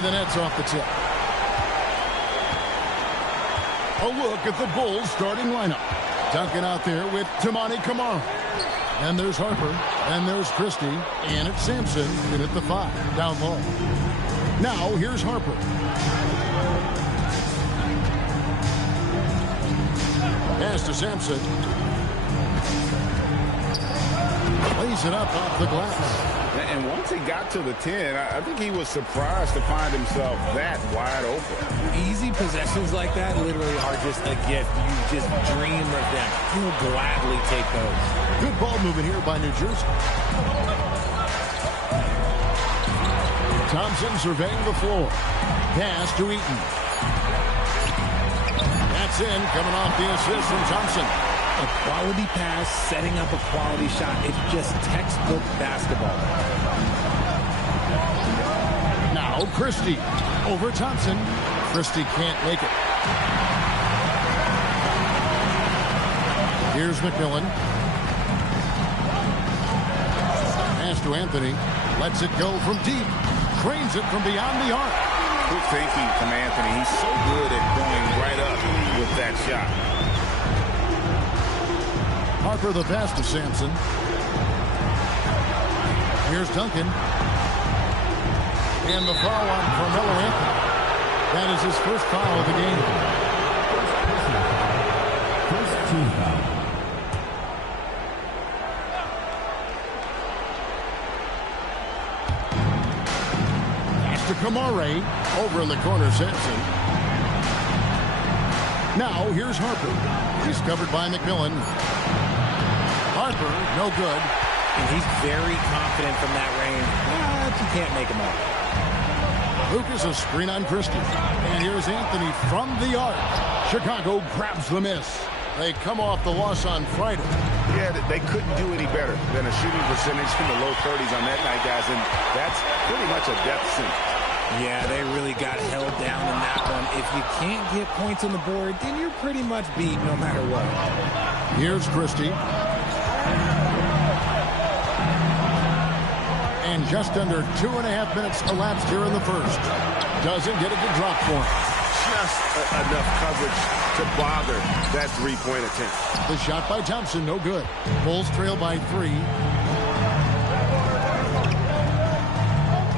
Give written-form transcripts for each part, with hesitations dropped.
The Nets off the tip. A look at the Bulls starting lineup. Duncan out there with Tamani Kamara. Then there's Harper. Then there's Christie. And it's Sampson in at the 5. Down low. Now here's Harper. Pass to Sampson. Lays it up off the glass. And once he got to the 10, I think he was surprised to find himself that wide open. Easy possessions like that literally are just a gift. You just dream of them. He'll gladly take those. Good ball movement here by New Jersey. Thompson surveying the floor. Pass to Eaton. That's in, coming off the assist from Thompson. A quality pass, setting up a quality shot. It's just textbook basketball. Now Christie over Thompson. Christie can't make it. Here's McMillan. Pass to Anthony. Lets it go from deep. Trains it from beyond the arc. Good thinking from Anthony. He's so good at going right up with that shot. Harper the pass to Sampson. Here's Duncan. And the foul on Carmelo Anthony. That is his first foul of the game. First team foul. Pass to Kamara. Over in the corner, Sampson. Now here's Harper. He's covered by McMillan. Harper, no good. And he's very confident from that range, but you can't make him all. Lucas a screen on Christie. And here's Anthony from the arc. Chicago grabs the miss. They come off the loss on Friday. Yeah, they couldn't do any better than a shooting percentage in the low 30s on that night, guys. And that's pretty much a death sentence. Yeah, they really got held down in that one. If you can't get points on the board, then you're pretty much beat no matter what. Here's Christie. And just under 2.5 minutes elapsed here in the first. Doesn't get a good drop for him. Just enough coverage to bother that three-point attempt. The shot by Thompson, no good. Bulls trail by 3.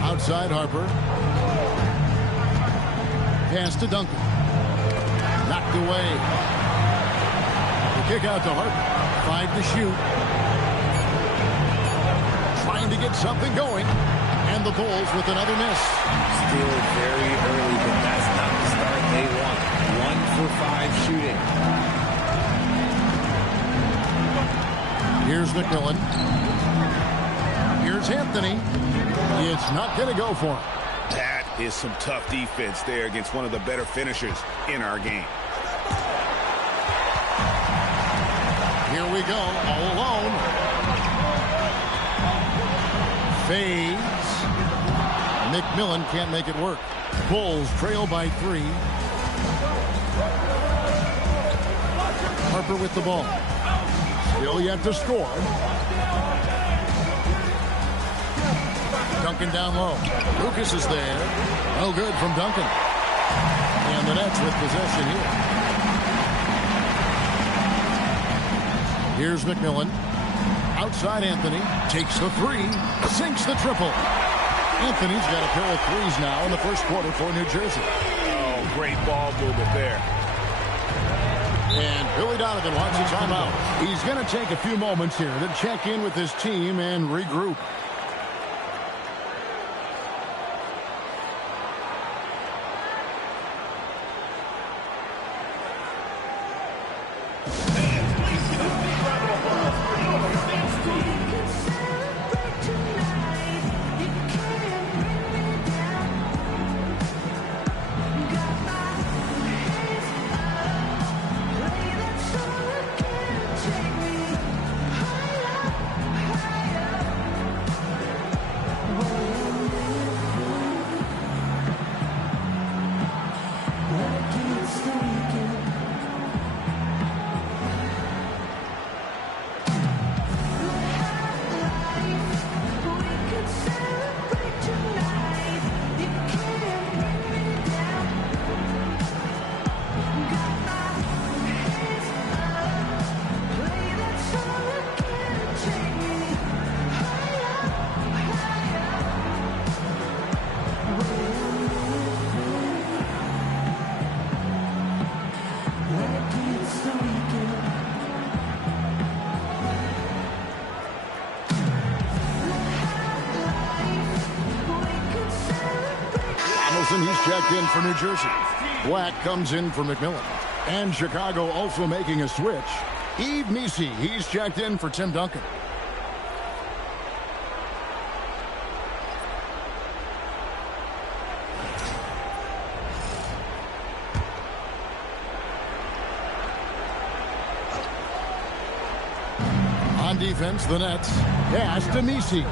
Outside Harper. Pass to Duncan. Knocked away. The kick out to Harper. 5 to shoot. Trying to get something going. And the Bulls with another miss. Still very early, but that's not the start they want. 1 for 5 shooting. Here's McMillan. Here's Anthony. It's not going to go for him. That is some tough defense there against one of the better finishers in our game. Here we go, all alone. Fades. McMillan can't make it work. Bulls trail by 3. Harper with the ball. Still yet to score. Duncan down low. Lucas is there. No good from Duncan. And the Nets with possession here. Here's McMillan. Outside Anthony. Takes the three. Sinks the triple. Anthony's got a pair of threes now in the first quarter for New Jersey. Oh, great ball movement there. And Billy Donovan wants a timeout. He's going to take a few moments here to check in with his team and regroup. He's checked in for New Jersey. Black comes in for McMillan. And Chicago also making a switch. Yves Missi, he's checked in for Tim Duncan. On defense, the Nets. Pass to Missi.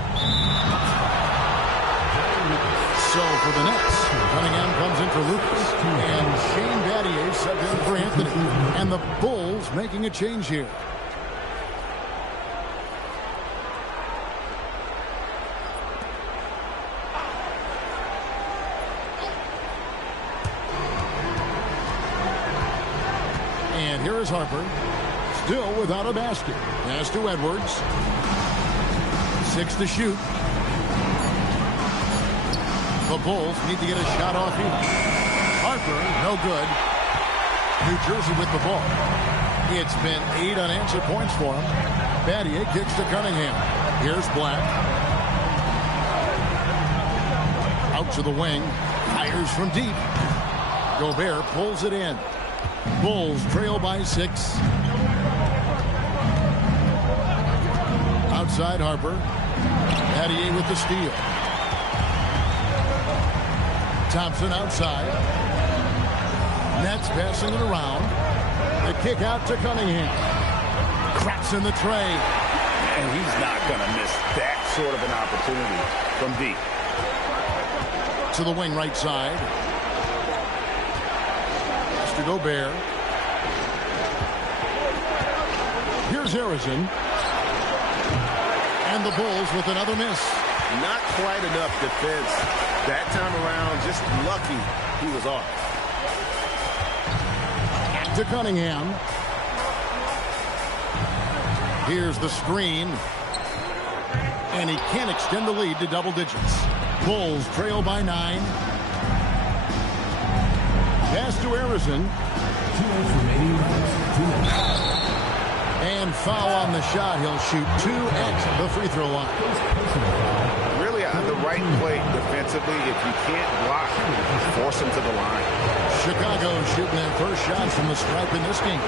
So for the Nets, Cunningham comes in for Lucas. And Shane Battier subbed in for Anthony. And the Bulls making a change here. And here is Harper. Still without a basket. Pass to Edwards. 6 to shoot. The Bulls need to get a shot off here. Harper, no good. New Jersey with the ball. It's been 8 unanswered points for him. Battier kicks to Cunningham. Here's Black. Out to the wing. Fires from deep. Gobert pulls it in. Bulls trail by 6. Outside Harper. Battier with the steal. Thompson outside. Nets passing it around. The kick out to Cunningham. Cracks in the tray. And he's not going to miss that sort of an opportunity from deep. To the wing right side. Mr. Gobert. Here's Harrison. And the Bulls with another miss. Not quite enough defense that time around. Just lucky he was off. Back to Cunningham. Here's the screen. And he can't extend the lead to double digits. Bulls trail by 9. Pass to Harrison. And foul on the shot. He'll shoot 2 at the free throw line. Really the right play defensively. If you can't block, force him to the line. Chicago shooting their first shots from the stripe in this game.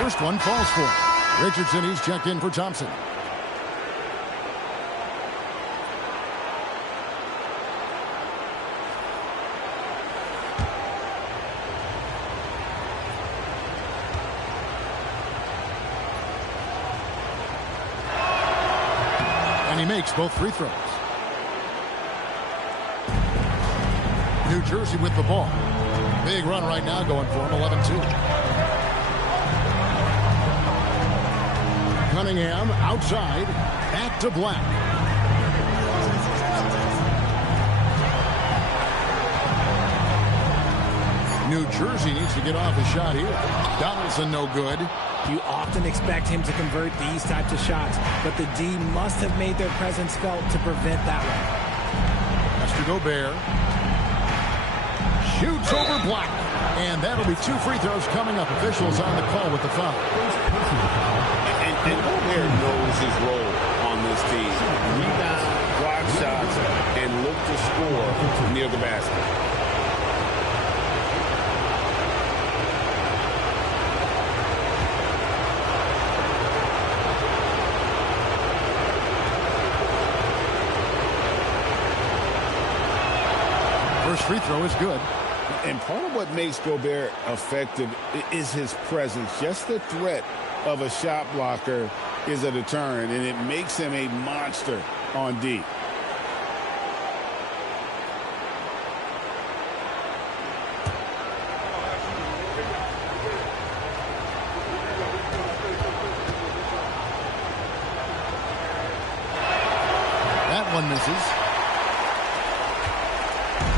First one falls for Richardson. He's checked in for Thompson. he makes both free throws. New Jersey with the ball. Big run right now going for him, 11-2. Cunningham outside, back to Black. New Jersey needs to get off a shot here. Donaldson no good. You often expect him to convert these types of shots, but the D must have made their presence felt to prevent that one. Mr. Gobert shoots over Black. And that'll be 2 free throws coming up. Officials on the call with the foul. And Gobert knows his role on this team. Rebound, block shots, and look to score near the basket. First free throw is good. And part of what makes Gobert effective is his presence. Just the threat of a shot blocker is a deterrent, and it makes him a monster on D. That one misses.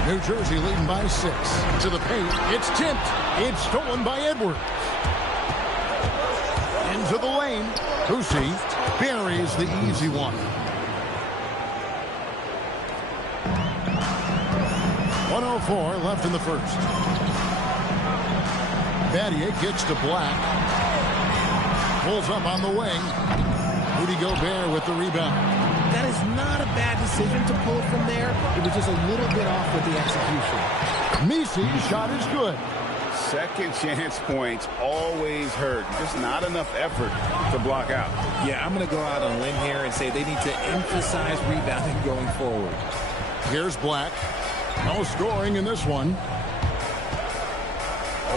New Jersey leading by 6. To the paint. It's tipped. It's stolen by Edwards. Into the lane. Boucy buries the easy one. 1:04 left in the first. Battier gets to Black. Pulls up on the wing. Rudy Gobert with the rebound. That is not a bad decision to pull from there. It was just a little bit off with the execution. Misi's shot is good. Second chance points always hurt. Just not enough effort to block out. Yeah, I'm going to go out on a limb here and say they need to emphasize rebounding going forward. Here's Black. No scoring in this one.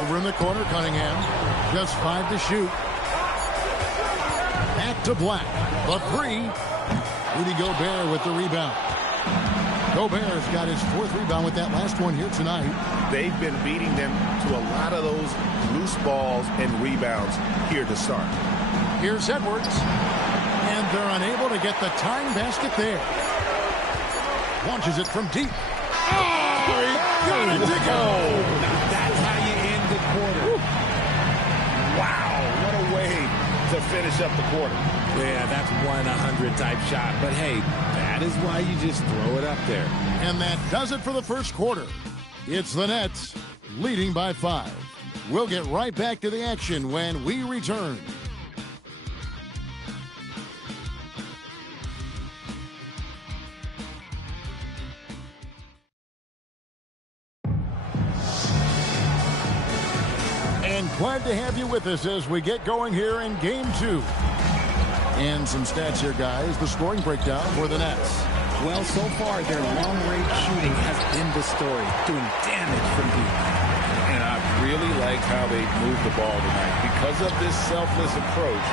Over in the corner, Cunningham. Just 5 to shoot. Back to Black. The 3. Rudy Gobert with the rebound. Gobert's got his 4th rebound with that last one here tonight. They've been beating them to a lot of those loose balls and rebounds here to start. Here's Edwards. And they're unable to get the tying basket there. Launches it from deep. Oh, he got it to go. That's how you end the quarter. Wow, what a way to finish up the quarter. Yeah, that's 1-100 type shot. But hey, that is why you just throw it up there. And that does it for the first quarter. It's the Nets leading by 5. We'll get right back to the action when we return. And glad to have you with us as we get going here in Game 2. And some stats here, guys. The scoring breakdown for the Nets. Well, so far, their long-range shooting has been the story, doing damage from deep. And I really like how they moved the ball tonight. Because of this selfless approach,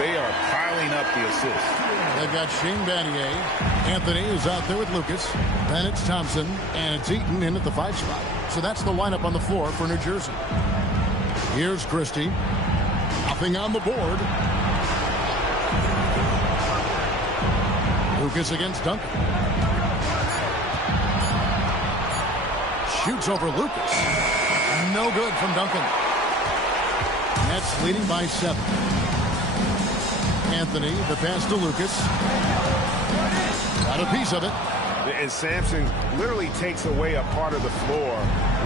they are piling up the assists. They've got Shane Battier. Anthony is out there with Lucas. Then it's Thompson. And it's Eaton in at the 5 spot. So that's the lineup on the floor for New Jersey. Here's Christie. Nothing on the board. Lucas against Duncan. Shoots over Lucas. No good from Duncan. Nets leading by 7. Anthony, the pass to Lucas. Got a piece of it. And Sampson literally takes away a part of the floor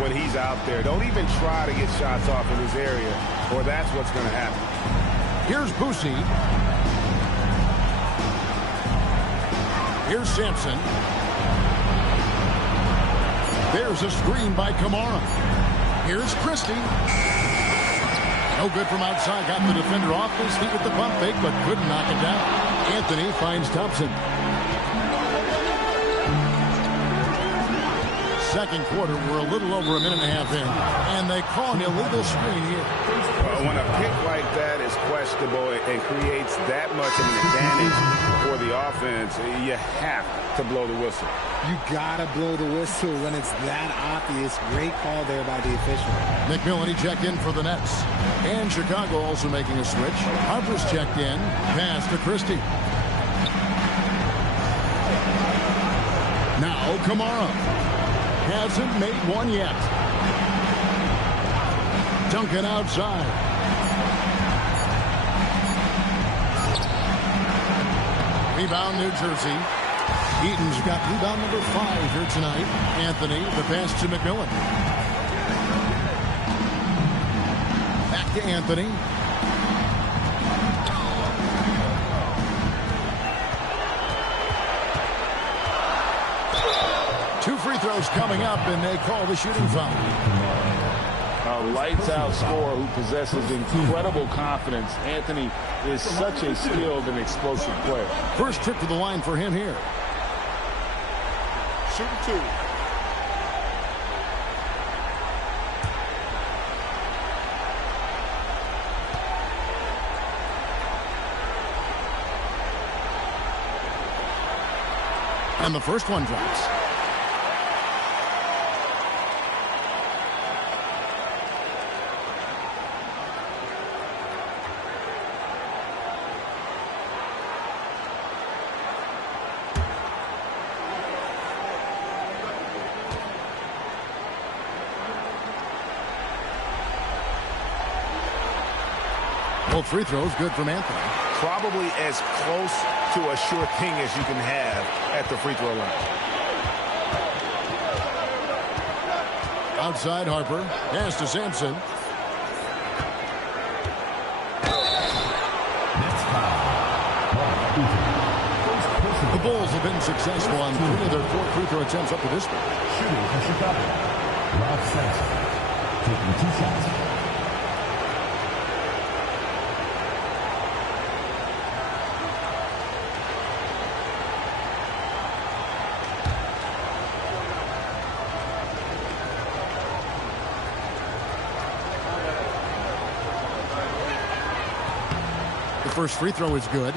when he's out there. Don't even try to get shots off in this area, or that's what's going to happen. Here's Boucy. Here's Sampson. There's a screen by Kamara. Here's Christie. No good from outside. Got the defender off his feet with the pump fake, but couldn't knock it down. Anthony finds Thompson. second quarter. We're a little over a minute and a half in, and they call an illegal screen here. When a pick like that is questionable and creates that much of an advantage for the offense, you have to blow the whistle. You gotta blow the whistle when it's that obvious. Great call there by the official. McMillan, he checked in for the Nets. And Chicago also making a switch. Harper's checked in. Pass to Christie. Now Kamara. Hasn't made one yet. Duncan outside. Rebound New Jersey. Eaton's got rebound number 5 here tonight. Anthony, the pass to McMillan. Back to Anthony. Two free throws coming up, and they call the shooting foul. A lights-out scorer who possesses incredible confidence. Anthony is such a skilled and explosive player. First trip to the line for him here. Shooting 2. And the first one drops. Both free throws good from Anthony. Probably as close to a sure thing as you can have at the free throw line. Outside Harper. Pass to Sampson. The Bulls have been successful on 3 of their 4 free throw attempts up to this point. Shooting for Chicago, Ralph Sampson, taking 2 shots. The first free throw is good.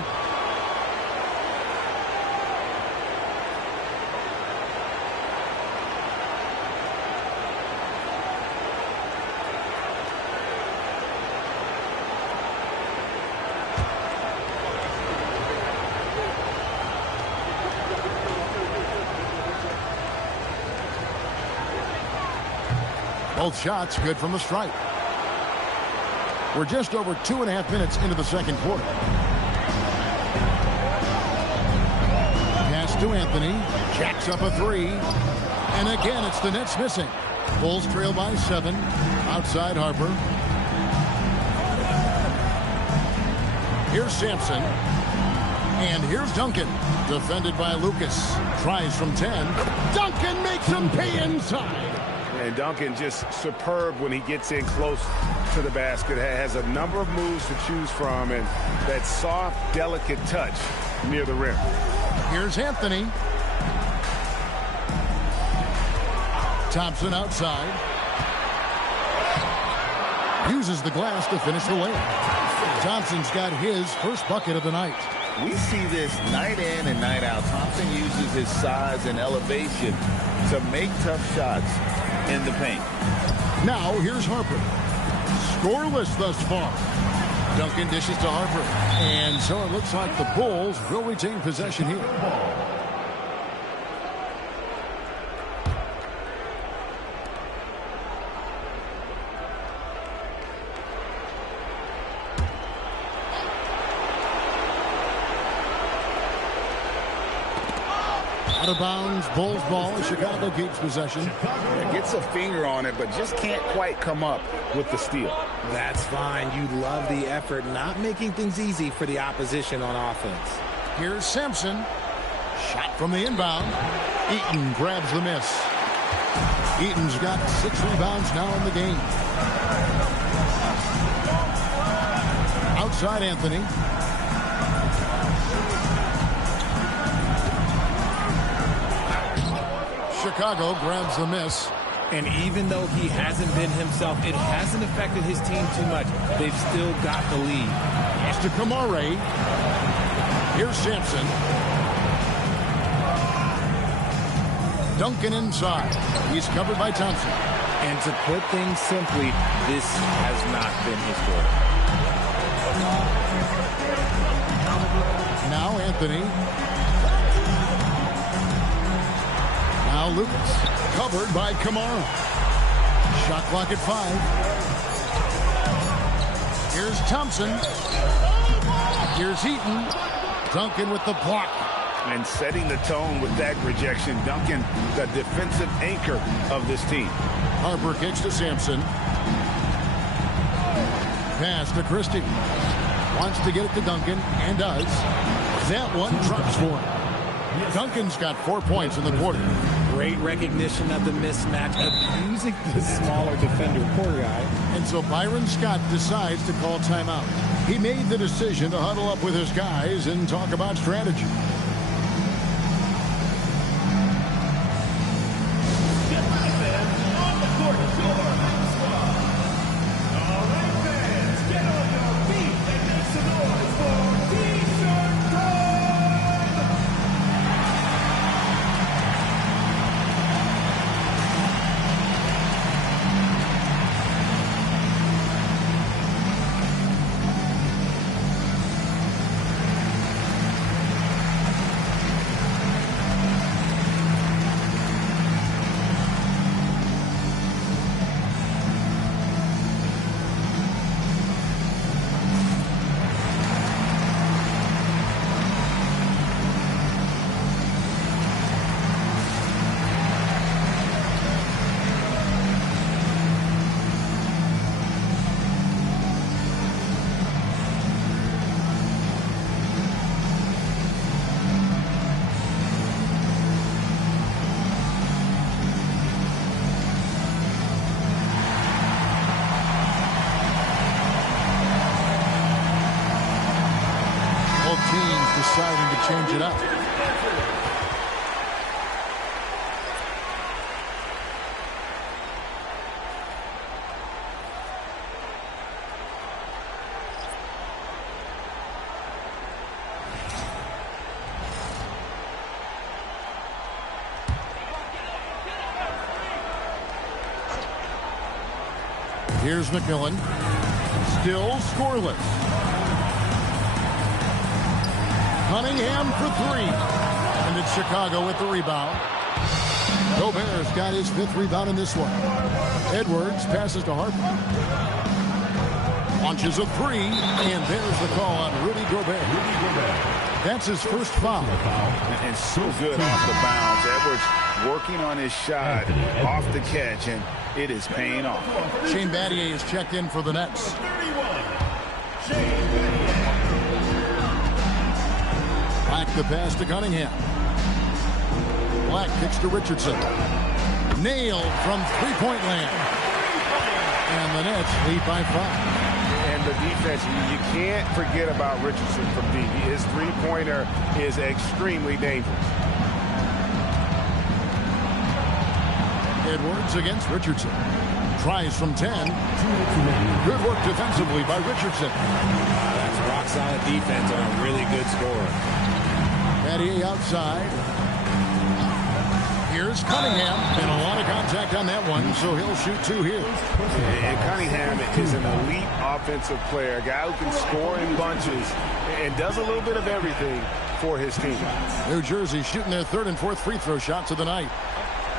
Both shots good from the stripe. We're just over 2.5 minutes into the second quarter. Pass to Anthony. Jacks up a 3. And again, it's the Nets missing. Bulls trail by 7. Outside Harper. Here's Sampson. And here's Duncan. Defended by Lucas. Tries from 10. Duncan makes him pay inside. And Duncan just superb when he gets in close to the basket. Has a number of moves to choose from, and that soft, delicate touch near the rim. Here's Anthony. Thompson outside. Uses the glass to finish the layup. Thompson's got his first bucket of the night. We see this night in and night out. Thompson uses his size and elevation to make tough shots in the paint. Now here's Harper. Scoreless thus far. Duncan dishes to Harper. And so it looks like the Bulls will retain possession here. Out of bounds, Bulls ball. Chicago keeps possession. Gets a finger on it, but just can't quite come up with the steal. That's fine. You love the effort, not making things easy for the opposition on offense. Here's Sampson. Shot from the inbound. Eaton grabs the miss. Eaton's got 6 rebounds now in the game. Outside Anthony. Chicago grabs the miss. And even though he hasn't been himself, it hasn't affected his team too much. They've still got the lead. Pass to Kamare. Here's Sampson. Duncan inside. He's covered by Thompson. And to put things simply, this has not been his quarter. Now Anthony. Now Lucas. Covered by Kamara. Shot clock at 5. Here's Thompson. Here's Heaton. Duncan with the block. And setting the tone with that rejection. Duncan, the defensive anchor of this team. Harper kicks to Sampson. Pass to Christie. Wants to get it to Duncan, and does. That one drops for him. Duncan's got 4 points in the quarter. Great recognition of the mismatch, abusing the smaller defender, poor guy. And so Byron Scott decides to call timeout. He made the decision to huddle up with his guys and talk about strategy. Deciding to change it up. Here's McMillan. Still scoreless. Cunningham for 3. And it's Chicago with the rebound. Gobert's got his 5th rebound in this one. Edwards passes to Harper. Launches a 3. And there's the call on Rudy Gobert. That's his first foul. And so good off the bounds. Edwards working on his shot off the catch, and it is paying off. Shane Battier is checked in for the Nets. Black the pass to Cunningham. Black kicks to Richardson. Nailed from three-point land. And the Nets lead by 5. And the defense, you can't forget about Richardson from deep. His three-pointer is extremely dangerous. Edwards against Richardson. Tries from 10. Good work defensively by Richardson. That's rock-solid defense on a really good scorer. Battier outside. Here's Cunningham. And a lot of contact on that one, so he'll shoot 2 here. And Cunningham is an elite offensive player, a guy who can score in bunches and does a little bit of everything for his team. New Jersey shooting their 3rd and 4th free throw shots of the night.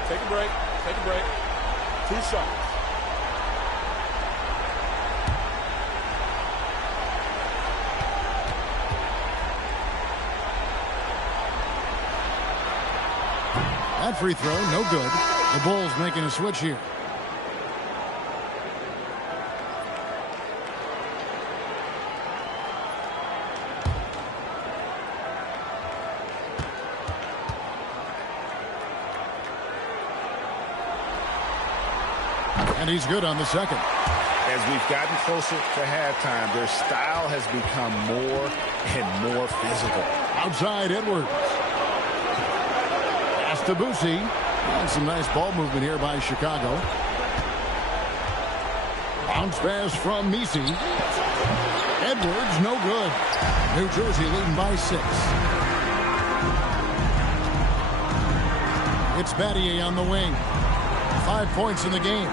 Take a break. Take a break. 2 shots. That free throw, no good. The Bulls making a switch here. And he's good on the second. As we've gotten closer to halftime, their style has become more and more physical. Outside Edwards. Pass to Boosie. And some nice ball movement here by Chicago. Bounce pass from Messi. Edwards, no good. New Jersey leading by 6. It's Battier on the wing. 5 points in the game.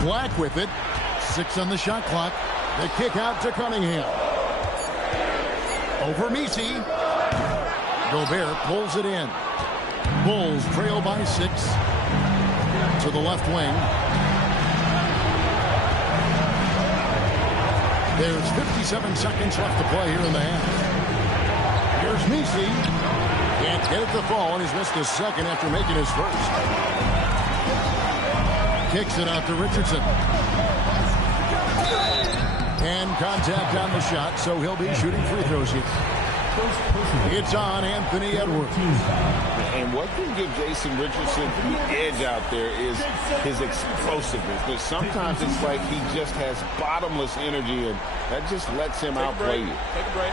Black with it. 6 on the shot clock. The kick out to Cunningham. Over Messi. Gobert pulls it in. Bulls trail by 6. To the left wing. There's 57 seconds left to play here in the half. Here's Messi. Can't get it to fall, and he's missed a second after making his first. Kicks it out to Richardson. And contact on the shot, so he'll be shooting free throws here. It's on Anthony Edwards. And what can give Jason Richardson the edge out there is his explosiveness. But sometimes it's like he just has bottomless energy, and that just lets him outplay you. Take a break.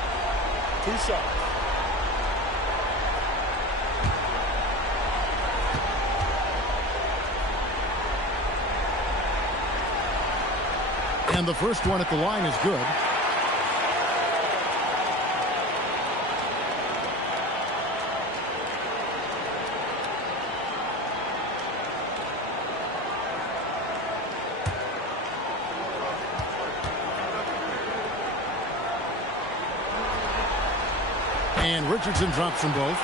2 shots. And the first one at the line is good. And Richardson drops them both.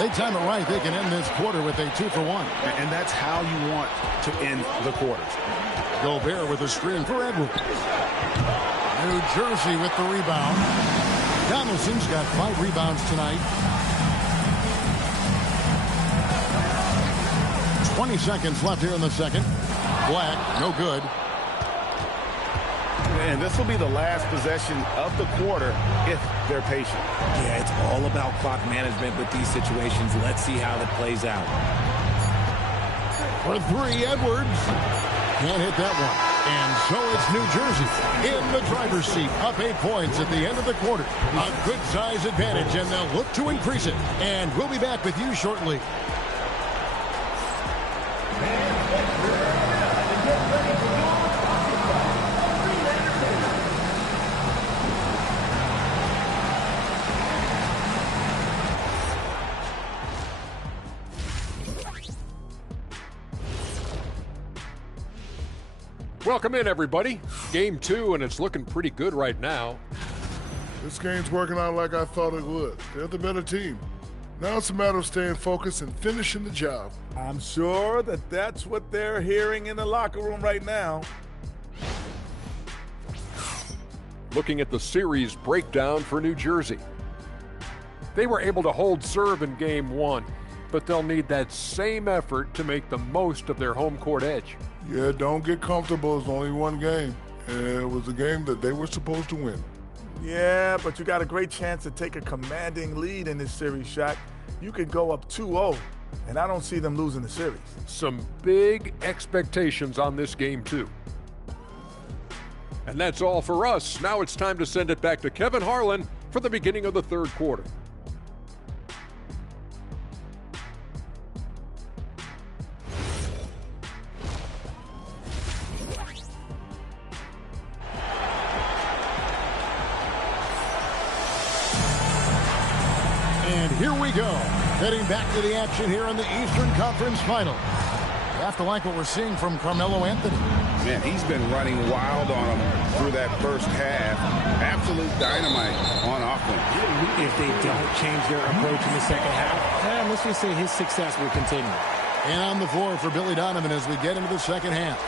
They time it right. They can end this quarter with a 2 for 1. And that's how you want to end the quarters. Gobert with a screen for Edwards. New Jersey with the rebound. Donaldson's got 5 rebounds tonight. 20 seconds left here in the second. Black, no good. And this will be the last possession of the quarter if they're patient. Yeah, it's all about clock management with these situations. Let's see how that plays out. For 3, Edwards. Can't hit that one. And so it's New Jersey in the driver's seat, up 8 points at the end of the quarter. A good size advantage, and they'll look to increase it. And we'll be back with you shortly. Welcome in, everybody. Game 2, and it's looking pretty good right now. This game's working out like I thought it would. They're the better team. Now it's a matter of staying focused and finishing the job. I'm sure that's what they're hearing in the locker room right now. Looking at the series breakdown for New Jersey. They were able to hold serve in Game 1, but they'll need that same effort to make the most of their home court edge. Yeah, don't get comfortable. It's only one game. And it was a game that they were supposed to win. Yeah, but you got a great chance to take a commanding lead in this series, Shaq. You could go up 2-0, and I don't see them losing the series. Some big expectations on this game, too. And that's all for us. Now it's time to send it back to Kevin Harlan for the beginning of the third quarter. And here we go. Heading back to the action here in the Eastern Conference Final. You have to like what we're seeing from Carmelo Anthony. Man, he's been running wild on them through that first half. Absolute dynamite on offense. If they don't change their approach in the second half, let's just say his success will continue. And on the floor for Billy Donovan as we get into the second half.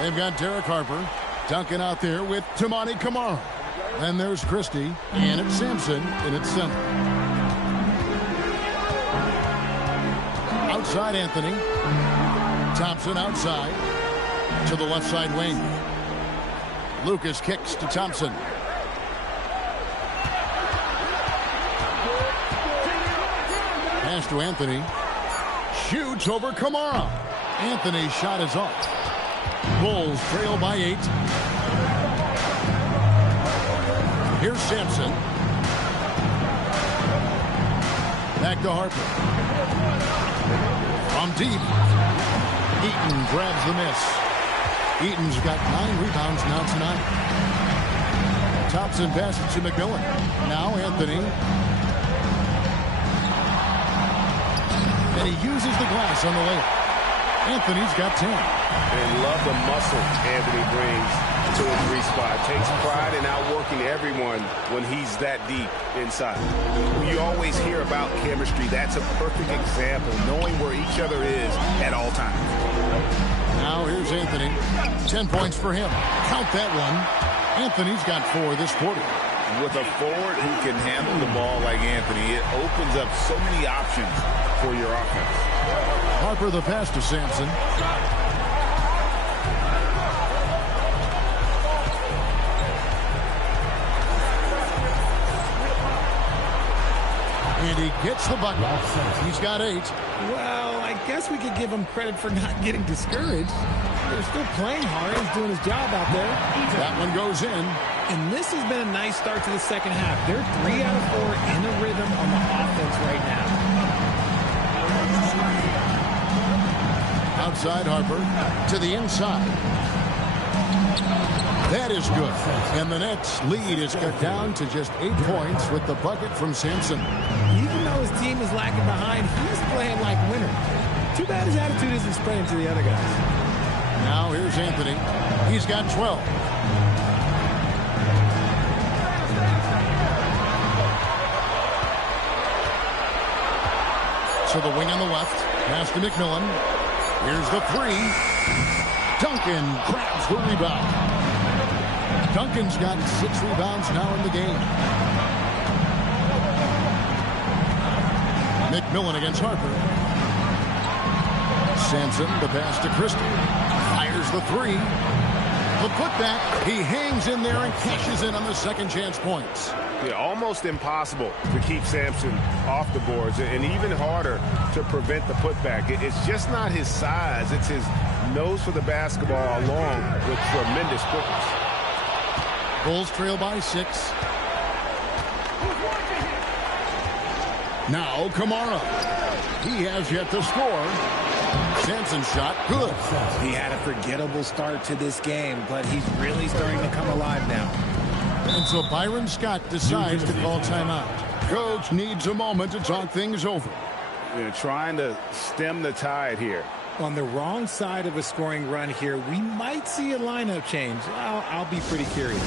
They've got Derek Harper dunking out there with Tamani Kamara. Then there's Christie, and it's Sampson in its center. Outside Anthony. Thompson outside to the left side wing. Lucas kicks to Thompson. Pass to Anthony. Shoots over Kamara. Anthony's shot is off. Bulls trail by 8. Here's Sampson. Back to Harper. From deep. Eaton grabs the miss. Eaton's got 9 rebounds now tonight. Thompson passes to McMillan. Now Anthony. And he uses the glass on the layup. Anthony's got 10. And love the muscle Anthony brings to his three spot. Takes pride in outworking everyone when he's that deep inside. You always hear about chemistry. That's a perfect example, knowing where each other is at all times. Now here's Anthony. 10 points for him. Count that one. Anthony's got 4 this quarter. With a forward who can handle the ball like Anthony, it opens up so many options for your offense. Harper the pass to Sampson. And he gets the bucket. He's got 8. Well, I guess we could give him credit for not getting discouraged. They're still playing hard. He's doing his job out there. That one goes in. And this has been a nice start to the second half. They're 3 out of 4 in the rhythm on the offense right now. Outside Harper to the inside. That is good. And the Nets' lead is cut down to just 8 points with the bucket from Sampson. Even though his team is lagging behind, he's playing like winner. Too bad his attitude isn't spreading to the other guys. Now here's Anthony. He's got 12. To the wing on the left. Pass to McMillan. Here's the 3. Duncan grabs the rebound. Duncan's got 6 rebounds now in the game. McMillan against Harper. Sampson, the pass to Christie. Fires the 3. The putback. He hangs in there and cashes in on the second chance points. Yeah, almost impossible to keep Sampson off the boards, and even harder to prevent the putback. It's just not his size. It's his nose for the basketball along with tremendous quickness. Bulls trail by 6. Now Kamara. He has yet to score. Sampson's shot, good. He had a forgettable start to this game, but he's really starting to come alive now. And so Byron Scott decides to call timeout. Coach needs a moment to talk things over. Trying to stem the tide here. On the wrong side of a scoring run here, we might see a lineup change. I'll be pretty curious.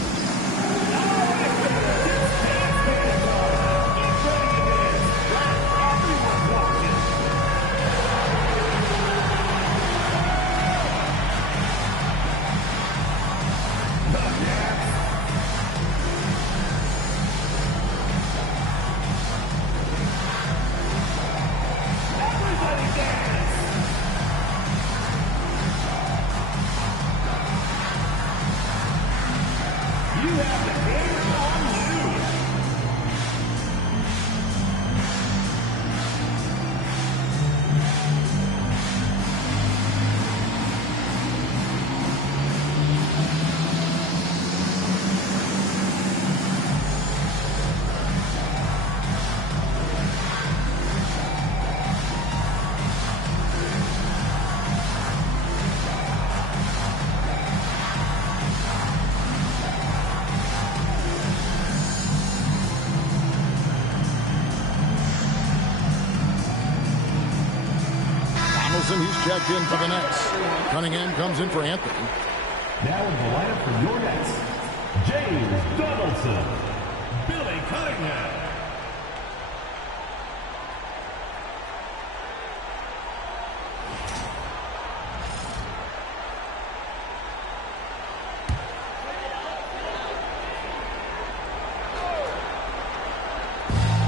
He's checked in for the Nets. Cunningham comes in for Anthony. Now in the lineup for your Nets, James Donaldson, Billy Cunningham.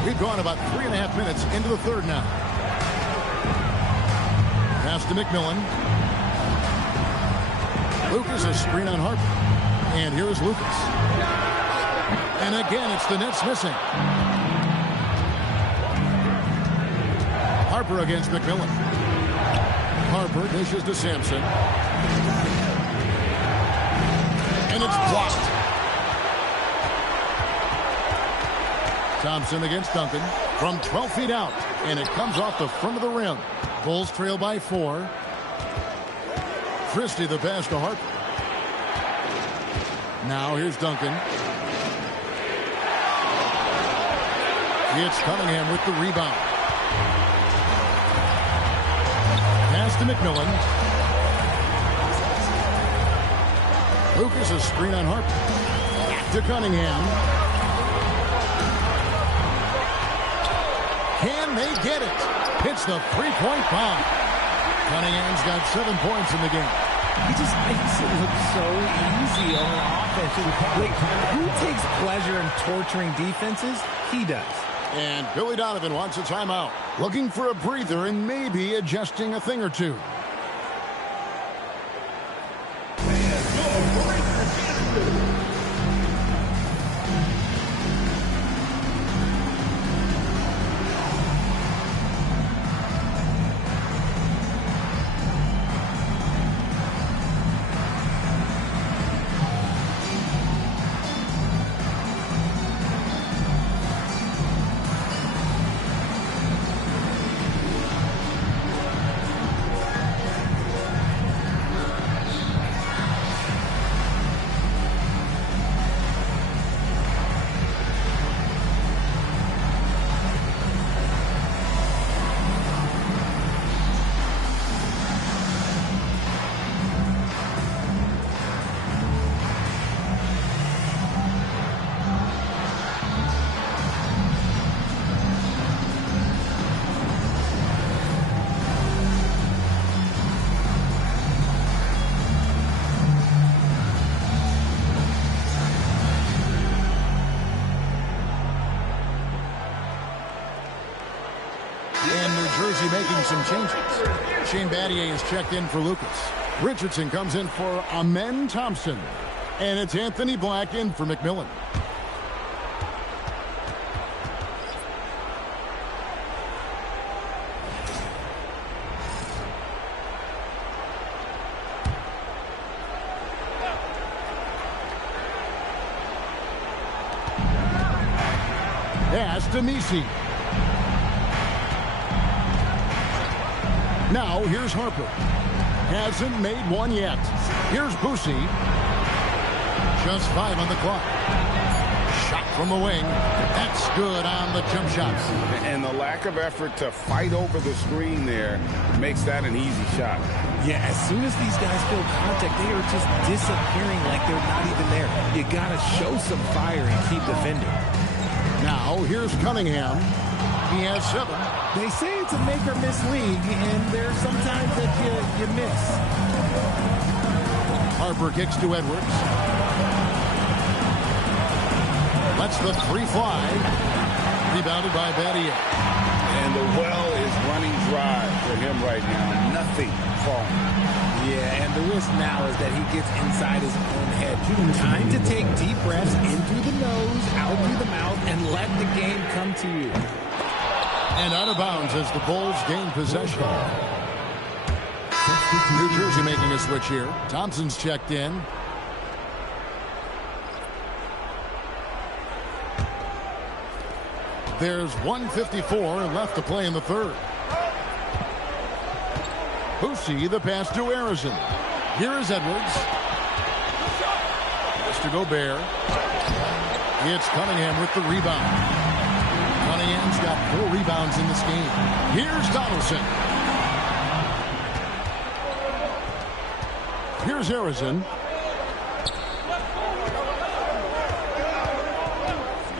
We've gone about 3.5 minutes into the third now. Pass to McMillan. Lucas a screen on Harper. And here's Lucas. And again, it's the Nets missing. Harper against McMillan. Harper dishes to Sampson. And it's blocked. Thompson against Duncan. from 12 feet out, and it comes off the front of the rim. Bulls trail by 4. Christie the pass to Harper. Now here's Duncan. It's Cunningham with the rebound. Pass to McMillan. Lucas a screen on Harper. Back to Cunningham. Can they get it? Hits the three-point bomb. Cunningham's got 7 points in the game. He just makes it look so easy on offense. Like, who takes pleasure in torturing defenses? He does. And Billy Donovan wants a timeout. Looking for a breather and maybe adjusting a thing or two. Making some changes. Shane Battier is checked in for Lucas. Richardson comes in for Amen Thompson. And it's Anthony Black in for McMillan. Pass to Messi. Now, here's Harper. Hasn't made one yet. Here's Boosie. Just 5 on the clock. Shot from the wing. That's good on the jump shot. And the lack of effort to fight over the screen there makes that an easy shot. Yeah, as soon as these guys feel contact, they are just disappearing like they're not even there. You got to show some fire and keep defending. Now, here's Cunningham. He has 7. They say it's a make-or-miss league, and there's sometimes that you miss. Harper kicks to Edwards. Lets the 3 fly. Rebounded by Battier. And the well is running dry for him right now. Nothing falling. Yeah, and the risk now is that he gets inside his own head. Time to take deep breaths in through the nose, out through the mouth, and let the game come to you. And out of bounds as the Bulls gain possession. New Jersey making a switch here. Thompson's checked in. There's 1:54 left to play in the third. Boosie the pass to Harrison. Here is Edwards. Pass to Gobert. It's Cunningham with the rebound. Cunningham's got 4 rebounds in this game. Here's Donaldson. Here's Harrison.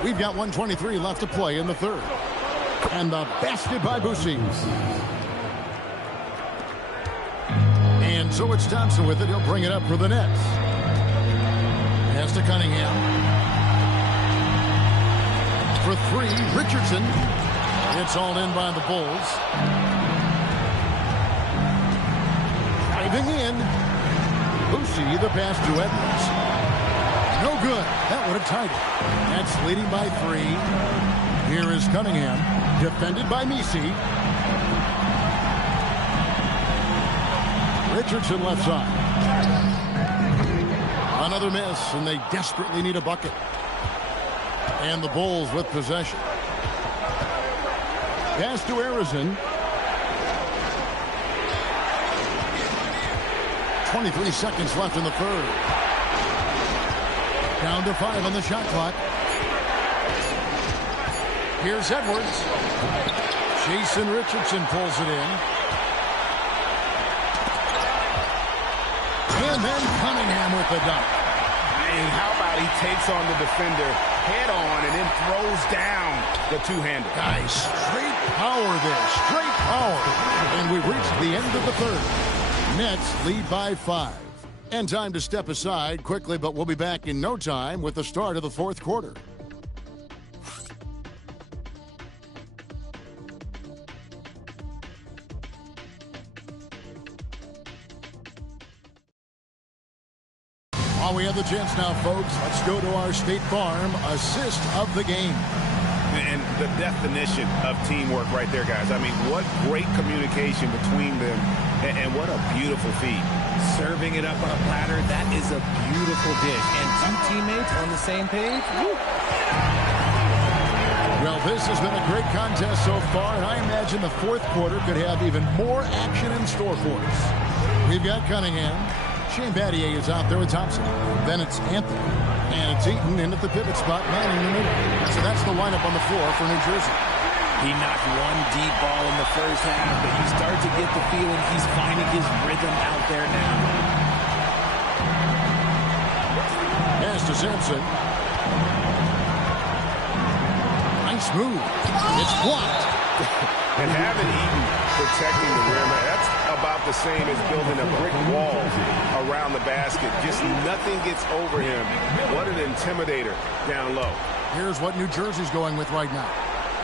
We've got 1:23 left to play in the third. And the basket by Boosie. And so it's Thompson with it. He'll bring it up for the Nets. Pass to Cunningham. For 3, Richardson. It's all in by the Bulls. Driving in. Boosie, the pass to Edwards. No good. That would have tied it. That's leading by 3. Here is Cunningham. Defended by Messi. Richardson left side. Another miss, and they desperately need a bucket. And the Bulls with possession. Pass to Arizin. 23 seconds left in the third. Down to 5 on the shot clock. Here's Edwards. Jason Richardson pulls it in. And then Cunningham with the dunk. And how about he takes on the defender head on and then throws down the two-hander. Guys, straight power there. Straight power. And we've reached the end of the third. Nets lead by 5. And time to step aside quickly, but we'll be back in no time with the start of the fourth quarter. While we have the chance now, folks, let's go to our State Farm assist of the game. And the definition of teamwork right there, guys. I mean, what great communication between them, and what a beautiful feed. Serving it up on a platter, that is a beautiful dish. And two teammates on the same page. Woo. Well, this has been a great contest so far, and I imagine the fourth quarter could have even more action in store for us. We've got Cunningham. Shane Battier is out there with Thompson. Then it's Anthony. And it's Eaton in at the pivot spot, manning the middle. So that's the lineup on the floor for New Jersey. He knocked one deep ball in the first half, but you start to get the feeling he's finding his rhythm out there now. Pass to Sampson. Nice move. It's blocked. And having Eaton protecting the rim, that's about the same as building a brick wall around the basket. Just nothing gets over him. What an intimidator down low. Here's what New Jersey's going with right now.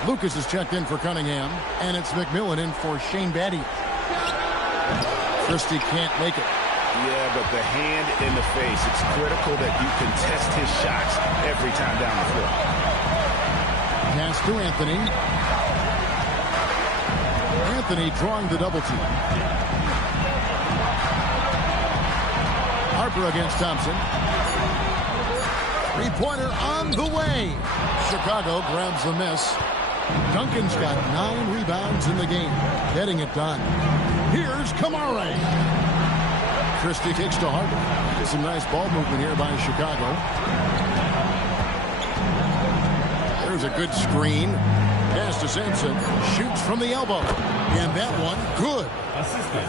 Lucas is checked in for Cunningham, and it's McMillan in for Shane Battier. Christie can't make it. Yeah, but the hand in the face, it's critical that you contest his shots every time down the floor. Pass to Anthony. Anthony drawing the double team. Harper against Thompson. Three-pointer on the way. Chicago grabs the miss. Duncan's got 9 rebounds in the game, getting it done. Here's Kamara. Christie takes to Harper. Some nice ball movement here by Chicago. There's a good screen. Pass to Sampson. Shoots from the elbow. And that one, good.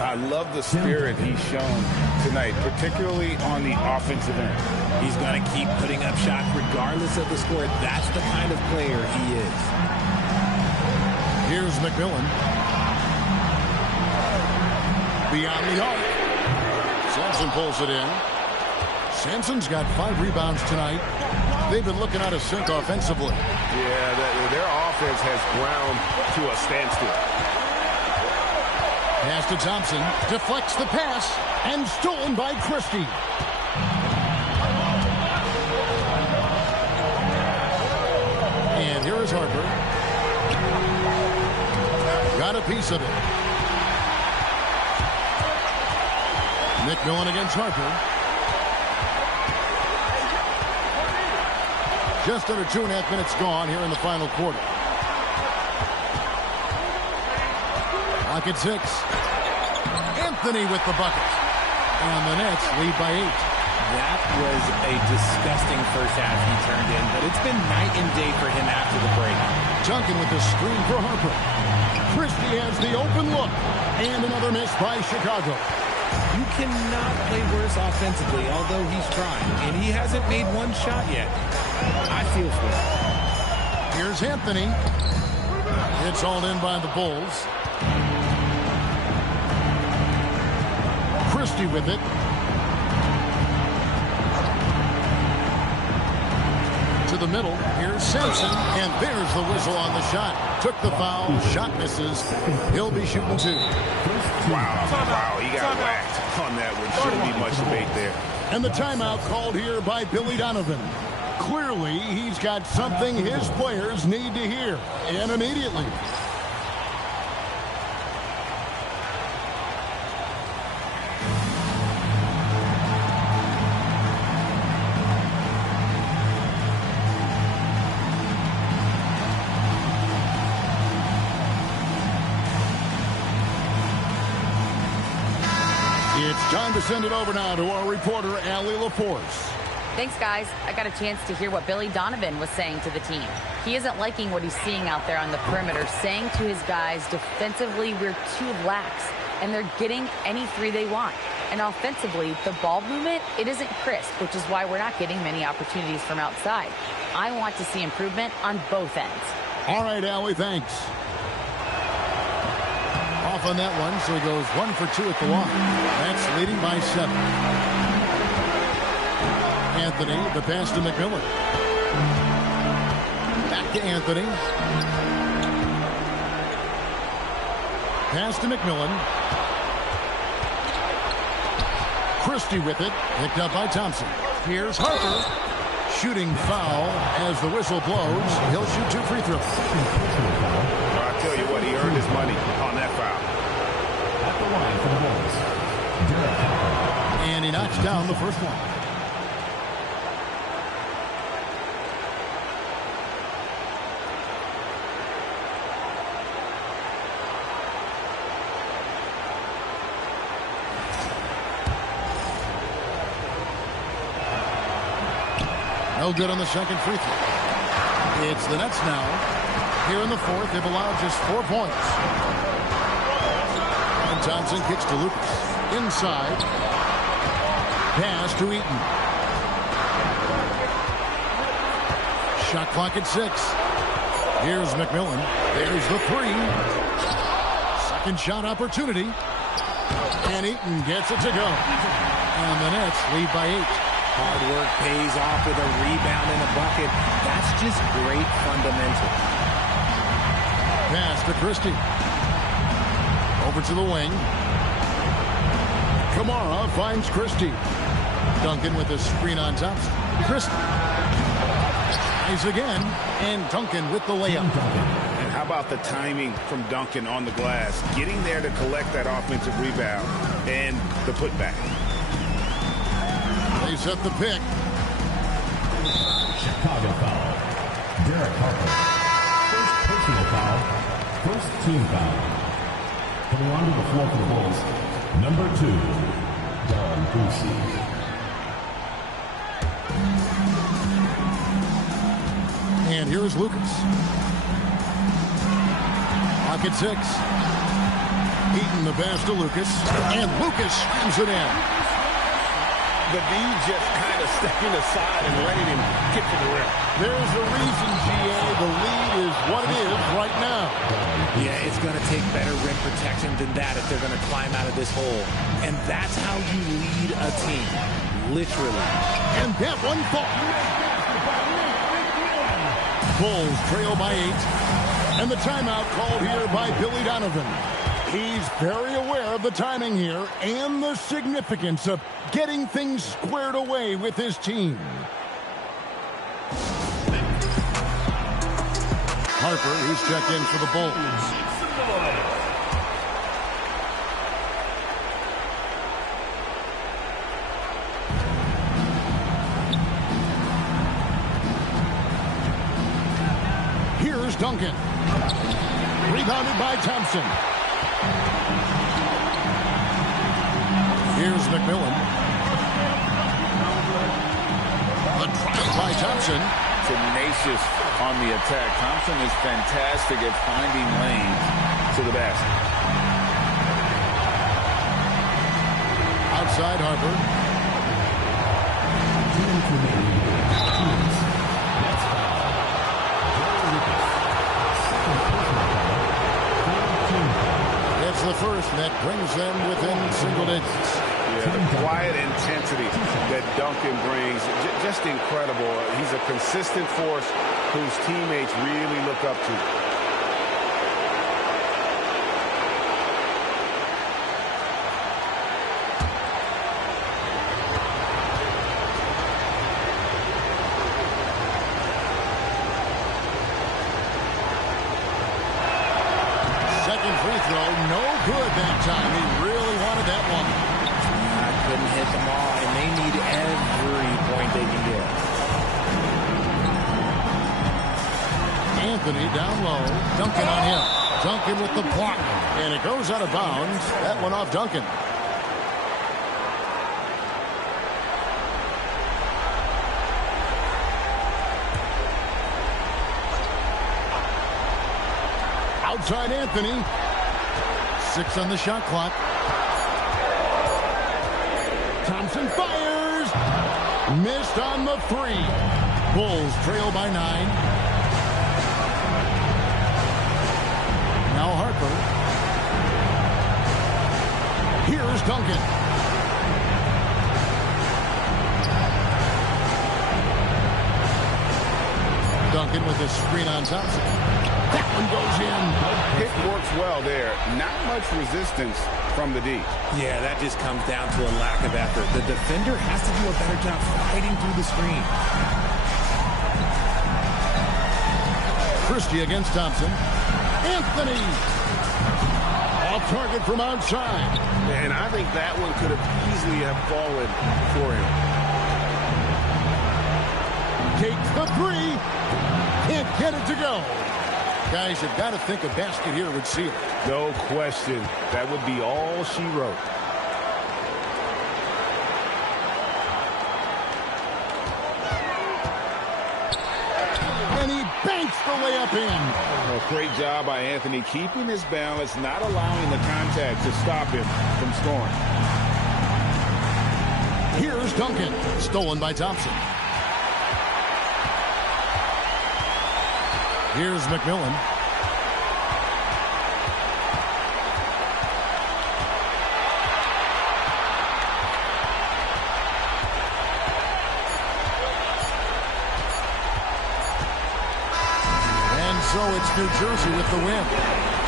I love the spirit he's shown tonight, particularly on the offensive end. He's going to keep putting up shots regardless of the score. That's the kind of player he is. Here's McMillan. Beyond the arc. Sampson pulls it in. Sampson's got 5 rebounds tonight. They've been looking out of sync offensively. Yeah, their offense has ground to a standstill. Pass to Thompson. Deflects the pass. And stolen by Christie. And here is Harper. Got a piece of it. McMillan against Harper. Just under 2.5 minutes gone here in the final quarter. Clock at 6. Anthony with the bucket. And the Nets lead by 8. That was a disgusting first half he turned in, but it's been night and day for him after the break. Duncan with the screen for Harper. Christie has the open look. And another miss by Chicago. You cannot play worse offensively, although he's trying. And he hasn't made one shot yet. I feel for him. Here's Anthony. It's all in by the Bulls. Christie with it. To the middle. Here's Sampson. And there's the whistle on the shot. Took the foul. Shot misses. He'll be shooting 2. Wow, he got whacked on that one. Shouldn't be much debate there. And the timeout called here by Billy Donovan. Clearly, he's got something his players need to hear. And immediately. Time to send it over now to our reporter, Allie LaForce. Thanks, guys. I got a chance to hear what Billy Donovan was saying to the team. He isn't liking what he's seeing out there on the perimeter, saying to his guys, defensively, we're too lax, and they're getting any three they want. And offensively, the ball movement, it isn't crisp, which is why we're not getting many opportunities from outside. I want to see improvement on both ends. All right, Allie, thanks. Off on that one, so he goes 1 for 2 at the line. That's leading by 7. Anthony, the pass to McMillan. Back to Anthony. Pass to McMillan. Christie with it. Picked up by Thompson. Here's Harper. Shooting foul as the whistle blows. He'll shoot 2 free throws. I tell you what, he earned his money on that foul. At the line for the Bulls, Derek Harper. And he knocks down the first one. No good on the second free throw. It's the Nets now. Here in the fourth, they've allowed just 4 points. And Thompson kicks to Lucas. Inside. Pass to Eaton. Shot clock at 6. Here's McMillan. There's the 3. Second shot opportunity. And Eaton gets it to go. And the Nets lead by 8. Hard work pays off with a rebound and a bucket. That's just great fundamental. Pass to Christie. Over to the wing. Kamara finds Christie. Duncan with a screen on Thompson. Christie. Tries again. And Duncan with the layup. And how about the timing from Duncan on the glass? Getting there to collect that offensive rebound and the putback. They set the pick. Chicago foul. Derek Harper. First personal foul. First team foul. Coming onto the floor for the Bulls, number 2, Don Boucy. And here's Lucas. Pocket 6. Eaton the pass to Lucas. And Lucas slams it in. The D just kind of stepping aside and letting him get to the rim. There's a reason, GA. The lead is what it is right now. Yeah, it's going to take better rim protection than that if they're going to climb out of this hole. And that's how you lead a team. Literally. And that one falls. Bulls trail by 8. And the timeout called here by Billy Donovan. He's very aware of the timing here and the significance of getting things squared away with his team. Harper, who's checked in for the Bulls. Here's Duncan. Rebounded by Thompson. Here's McMillan. A drive by Thompson. Tenacious on the attack. Thompson is fantastic at finding lanes to the basket. Outside Harper. It's the first that brings them within single digits. Yeah, the quiet intensity that Duncan brings, just incredible. He's a consistent force whose teammates really look up to. Second free throw, no good that time. He really wanted that one. Couldn't hit them all, and they need every point they can get. Anthony down low. Duncan on him. Duncan with the block. And it goes out of bounds. That one off Duncan. outside Anthony. 6 on the shot clock. Thompson fires. Missed on the 3. Bulls trail by 9. Now Harper. Here's Duncan. Duncan with a screen on Thompson. That one goes in. It works well there. Not much resistance from the D. Yeah, that just comes down to a lack of effort. The defender has to do a better job fighting through the screen. Christie against Thompson. Anthony. Off target from outside. And I think that one could have easily have fallen for him. Takes the 3. Can't get it to go. Guys, you've got to think a basket here would seal it. No question. That would be all she wrote. And he banks the layup in. A great job by Anthony keeping his balance, not allowing the contact to stop him from scoring. Here's Duncan. Stolen by Thompson. Here's McMillan. And so it's New Jersey with the win.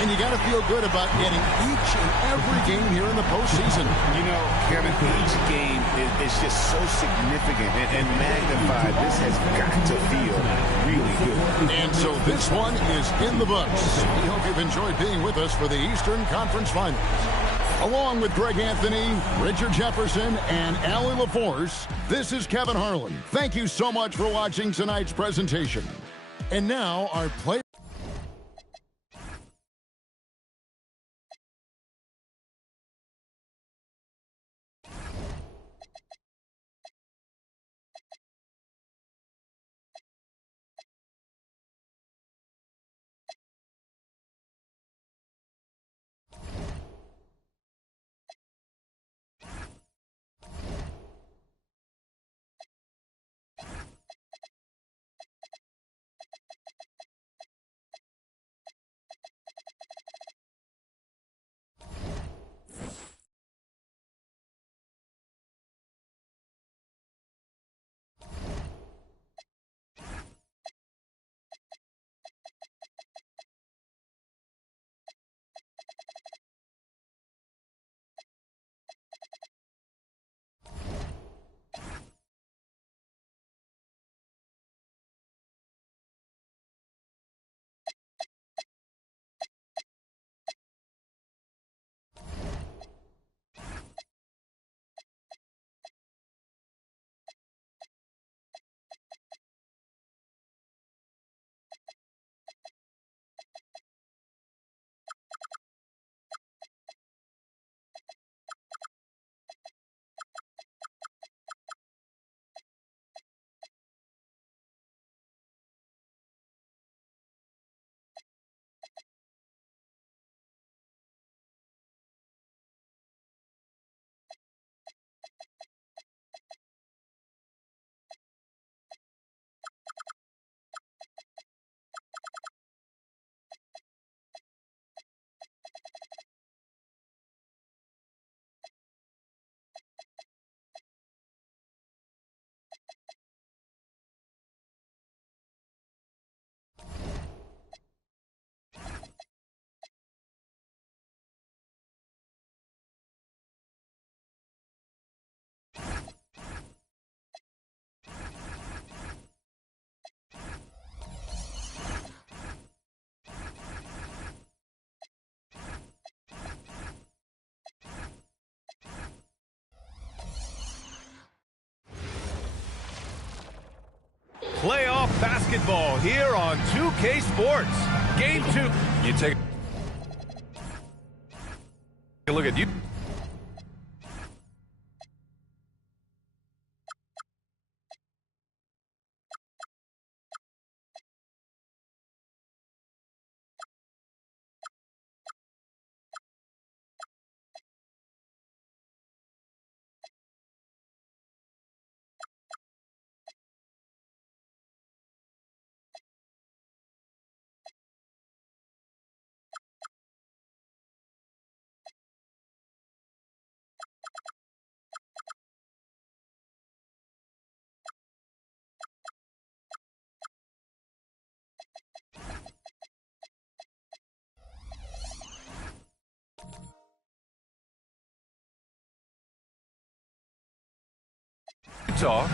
And you got to feel good about getting each and every game here in the postseason. You know, Kevin, each game is just so significant and magnified. This has got to feel really good. And so this one is in the books. We hope you've enjoyed being with us for the Eastern Conference Finals. Along with Greg Anthony, Richard Jefferson, and Allie LaForce, this is Kevin Harlan. Thank you so much for watching tonight's presentation. And now our player. Playoff basketball here on 2K Sports. Game 2. You take a look at you. Utah.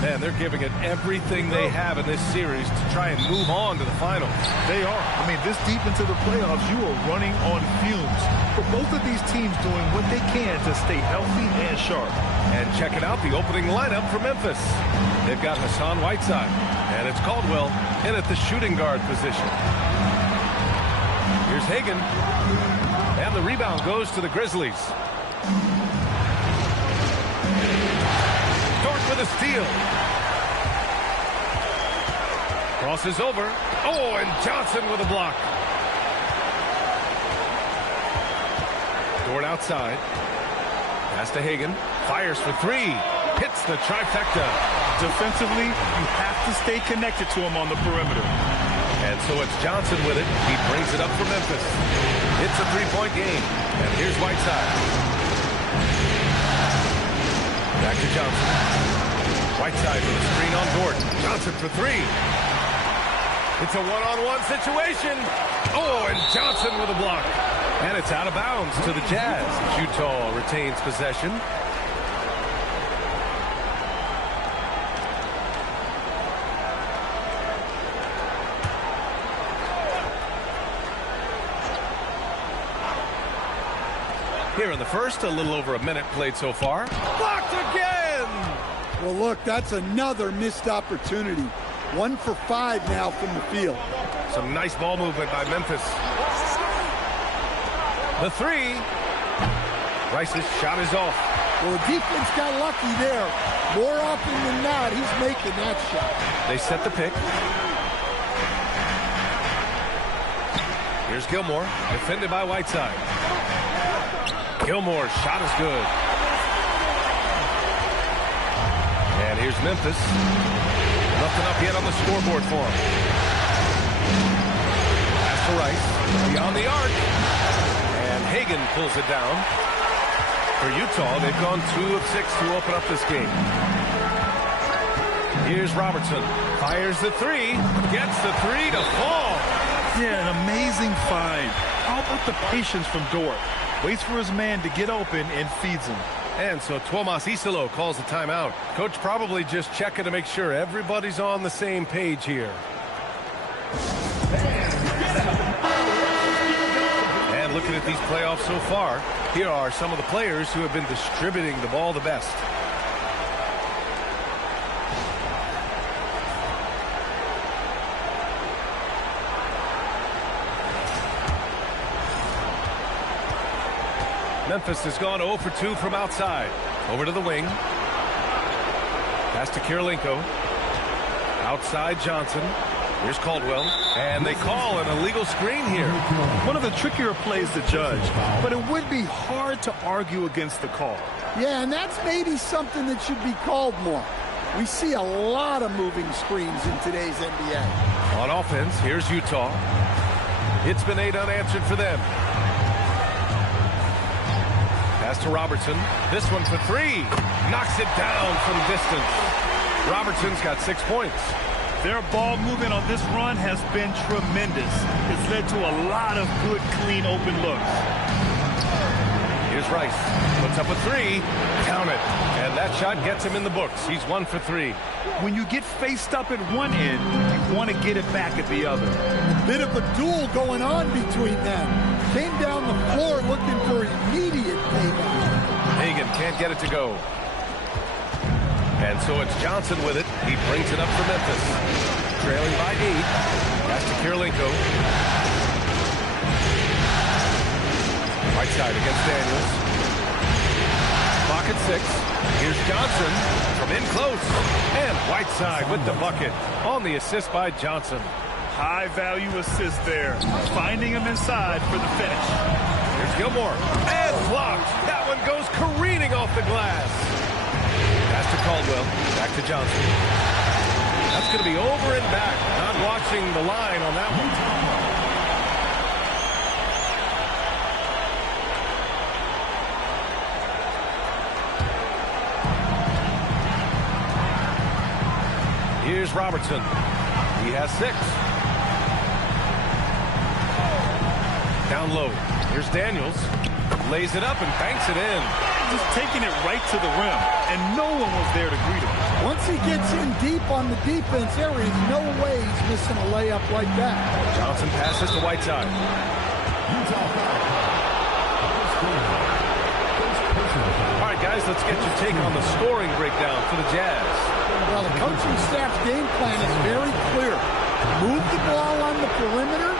Man, they're giving it everything they have in this series to try and move on to the finals. They are. I mean, this deep into the playoffs, you are running on fumes. But both of these teams doing what they can to stay healthy and sharp. And checking out the opening lineup for Memphis. They've got Hassan Whiteside, and it's Caldwell in at the shooting guard position. Here's Hagan, and the rebound goes to the Grizzlies. With a steal. Crosses over. Oh, and Johnson with a block. Dort outside. Pass to Hagan. Fires for three. Hits the trifecta. Defensively, you have to stay connected to him on the perimeter. And so it's Johnson with it. He brings it up for Memphis. It's a three-point game. And here's Whiteside. Back to Johnson. Whiteside with a screen on Dort. Johnson for three. It's a one-on-one situation. Oh, and Johnson with a block. And it's out of bounds to the Jazz. Utah retains possession. Here in the first, a little over a minute played so far. Blocked again! Well, look, that's another missed opportunity. 1 for 5 now from the field. Some nice ball movement by Memphis. The three. Rice's shot is off. Well, the defense got lucky there. More often than not, he's making that shot. They set the pick. Here's Gilmore, defended by Whiteside. Gilmore's shot is good. And here's Memphis. Nothing up yet on the scoreboard for him. Pass to Rice. Beyond the arc. And Hagan pulls it down. For Utah, they've gone 2 of 6 to open up this game. Here's Robertson. Fires the three. Gets the three to fall. Yeah, an amazing find. How about the patience from Dort? Waits for his man to get open and feeds him. And so Tuomas Isalo calls the timeout. Coach probably just checking to make sure everybody's on the same page here. And looking at these playoffs so far, here are some of the players who have been distributing the ball the best. Memphis has gone 0 for 2 from outside. Over to the wing. Pass to Kirilenko. Outside Johnson. Here's Caldwell. And they call an illegal screen here. One of the trickier plays to judge, but it would be hard to argue against the call. Yeah, and that's maybe something that should be called more. We see a lot of moving screens in today's NBA. On offense, here's Utah. It's been 8 unanswered for them. Pass to Robertson. This one for 3. Knocks it down from distance. Robertson's got 6 points. Their ball movement on this run has been tremendous. It's led to a lot of good, clean, open looks. Here's Rice. Puts up a 3. Count it. And that shot gets him in the books. He's 1 for 3. When you get faced up at one end, you want to get it back at the other. A bit of a duel going on between them. Came down the floor looking for immediate payback. Hagan can't get it to go. And so it's Johnson with it. He brings it up for Memphis. Trailing by 8. Pass to Kirilenko. Right side against Daniels. Clock at 6. Here's Johnson from in close. And Whiteside with the bucket on the assist by Johnson. High-value assist there. Finding him inside for the finish. Here's Gilmore. And blocked. That one goes careening off the glass. Pass to Caldwell. Back to Johnson. That's going to be over and back. Not watching the line on that one. Here's Robertson. He has 6. Down low. Here's Daniels. Lays it up and banks it in. Just taking it right to the rim, and no one was there to greet him. Once he gets in deep on the defense, there is no way he's missing a layup like that. Johnson passes to Whiteside. All right, guys, let's get your take on the scoring breakdown for the Jazz. Well, the coaching staff's game plan is very clear. Move the ball on the perimeter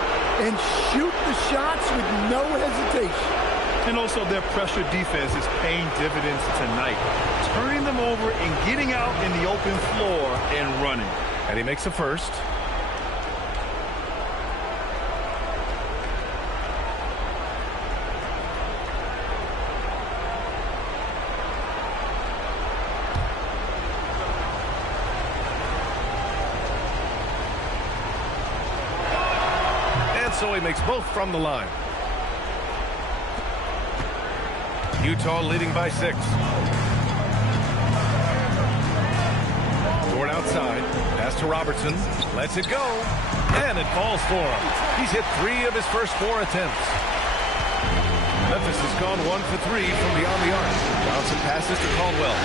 and shoot the shots with no hesitation. And also their pressure defense is paying dividends tonight. Turning them over and getting out in the open floor and running. And he makes the first. And so he makes both from the line. Utah leading by 6. Dort outside. Pass to Robertson. Lets it go. And it falls for him. He's hit 3 of his first 4 attempts. Memphis has gone 1 for 3 from beyond the arc. Johnson passes to Caldwell.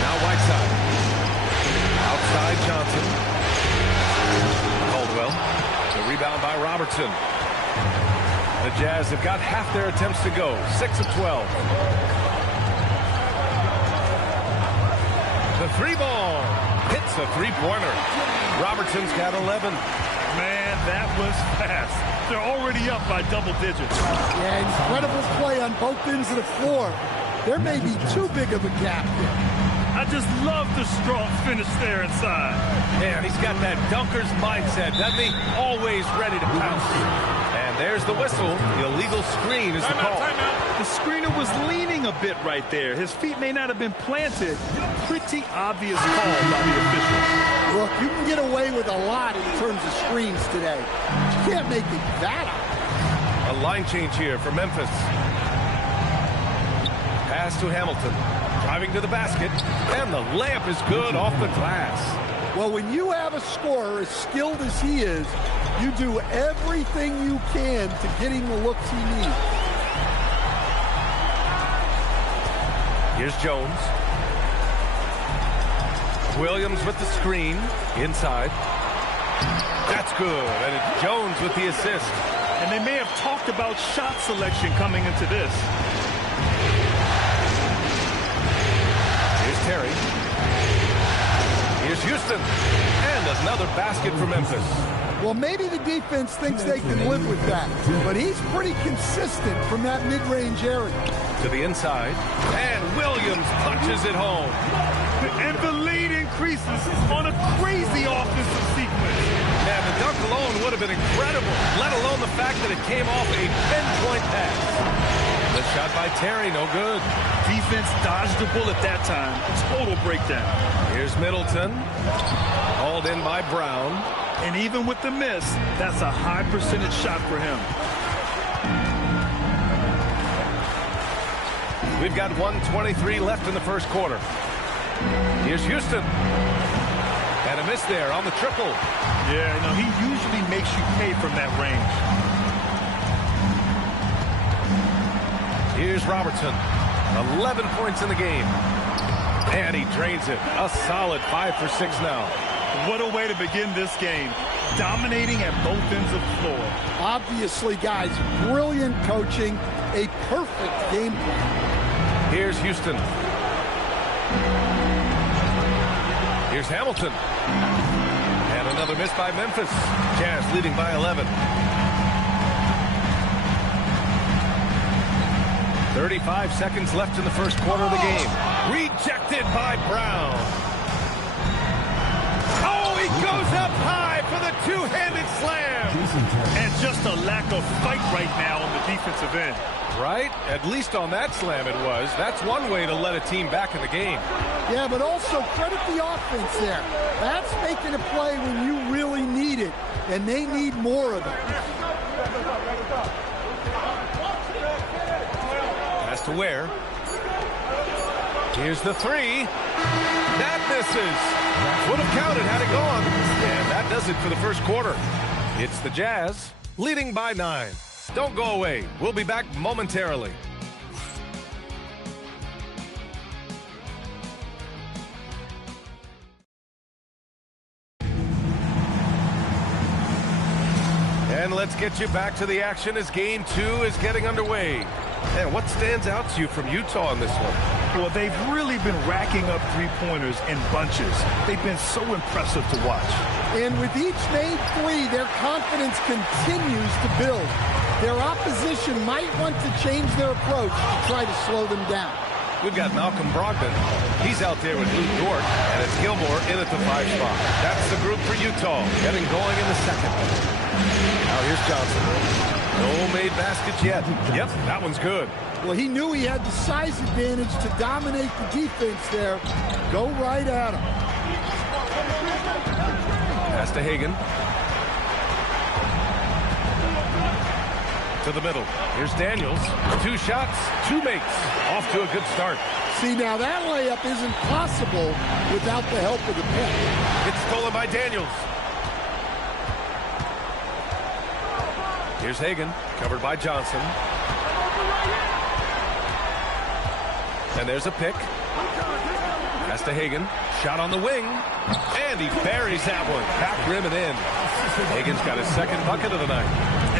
Now Whiteside. Outside Johnson. Caldwell. The rebound by Robertson. The Jazz have got half their attempts to go. 6 of 12. The 3 ball hits a 3-pointer. Robertson's got 11. Man, that was fast. They're already up by double digits. Yeah, incredible play on both ends of the floor. There may be too big of a gap here. I just love the strong finish there inside. Yeah, he's got that dunker's mindset, doesn't he? Always ready to pounce. And there's the whistle. The illegal screen is the call. The screener was leaning a bit right there. His feet may not have been planted. Pretty obvious call by the officials. Look, you can get away with a lot in terms of screens today. You can't make it that obvious. A line change here for Memphis. Pass to Hamilton. Driving to the basket. And the layup is good off the glass. Well, when you have a scorer as skilled as he is, you do everything you can to get him the looks he needs. Here's Jones. Williams with the screen. Inside. That's good. And it's Jones with the assist. And they may have talked about shot selection coming into this. Here's Terry. Here's Houston. And another basket for Memphis. Well, maybe the defense thinks they can live with that, but he's pretty consistent from that mid-range area. To the inside, and Williams punches it home. And the lead increases on a crazy offensive sequence. And the dunk alone would have been incredible, let alone the fact that it came off a 10-point pass. The shot by Terry, no good. Defense dodged the bullet that time. Total breakdown. Here's Middleton, hauled in by Brown. And even with the miss, that's a high percentage shot for him. We've got 1:23 left in the first quarter. Here's Houston. And a miss there on the triple. Yeah, you know, he usually makes you pay from that range. Here's Robertson. 11 points in the game. And he drains it. A solid 5 for 6 now. What a way to begin this game. Dominating at both ends of the floor. Obviously, guys, brilliant coaching. A perfect game plan. Here's Houston. Here's Hamilton. And another miss by Memphis. Jazz leading by 11. 35 seconds left in the first quarter of the game. Rejected by Brown. Oh, he goes up high for the two-handed slam. And just a lack of fight right now on the defensive end. Right? At least on that slam it was. That's one way to let a team back in the game. Yeah, but also credit the offense there. That's making a play when you really need it, and they need more of it. Pass to Ware. Here's the three. That misses. Would have counted had it gone. And that does it for the first quarter. It's the Jazz leading by 9. Don't go away. We'll be back momentarily. And let's get you back to the action as game 2 is getting underway. And what stands out to you from Utah in this one? Well, they've really been racking up three-pointers in bunches. They've been so impressive to watch. And with each made three, their confidence continues to build. Their opposition might want to change their approach to try to slow them down. We've got Malcolm Brogdon. He's out there with Luke Dort, and it's Gilmore in at the 5 spot. That's the group for Utah, getting going in the second. Now here's Johnson. No made baskets yet. Yep, that one's good. Well, he knew he had the size advantage to dominate the defense there. Go right at him. Pass to Hagan. To the middle. Here's Daniels. 2 shots, 2 makes. Off to a good start. See, now that layup isn't possible without the help of the pick. It's stolen by Daniels. Here's Hagan, covered by Johnson. And there's a pick. Pass to Hagan. Shot on the wing. And he buries that one. Back rim and in. Hagan's got his second bucket of the night.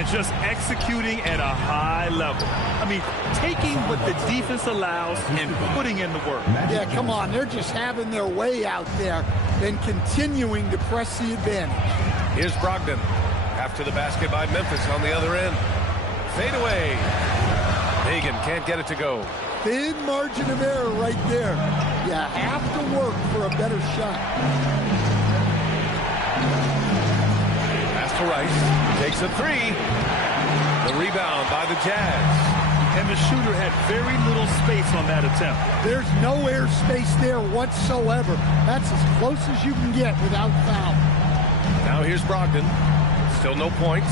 And just executing at a high level. I mean, taking what the defense allows and putting in the work. Yeah, come on. They're just having their way out there and continuing to press the advantage. Here's Brogdon. After the basket by Memphis on the other end. Fade away. Hagan can't get it to go. Thin margin of error right there. You have to work for a better shot. Pass to Rice. Takes a 3. The rebound by the Jazz. And the shooter had very little space on that attempt. There's no air space there whatsoever. That's as close as you can get without foul. Now here's Brogdon. Still no points.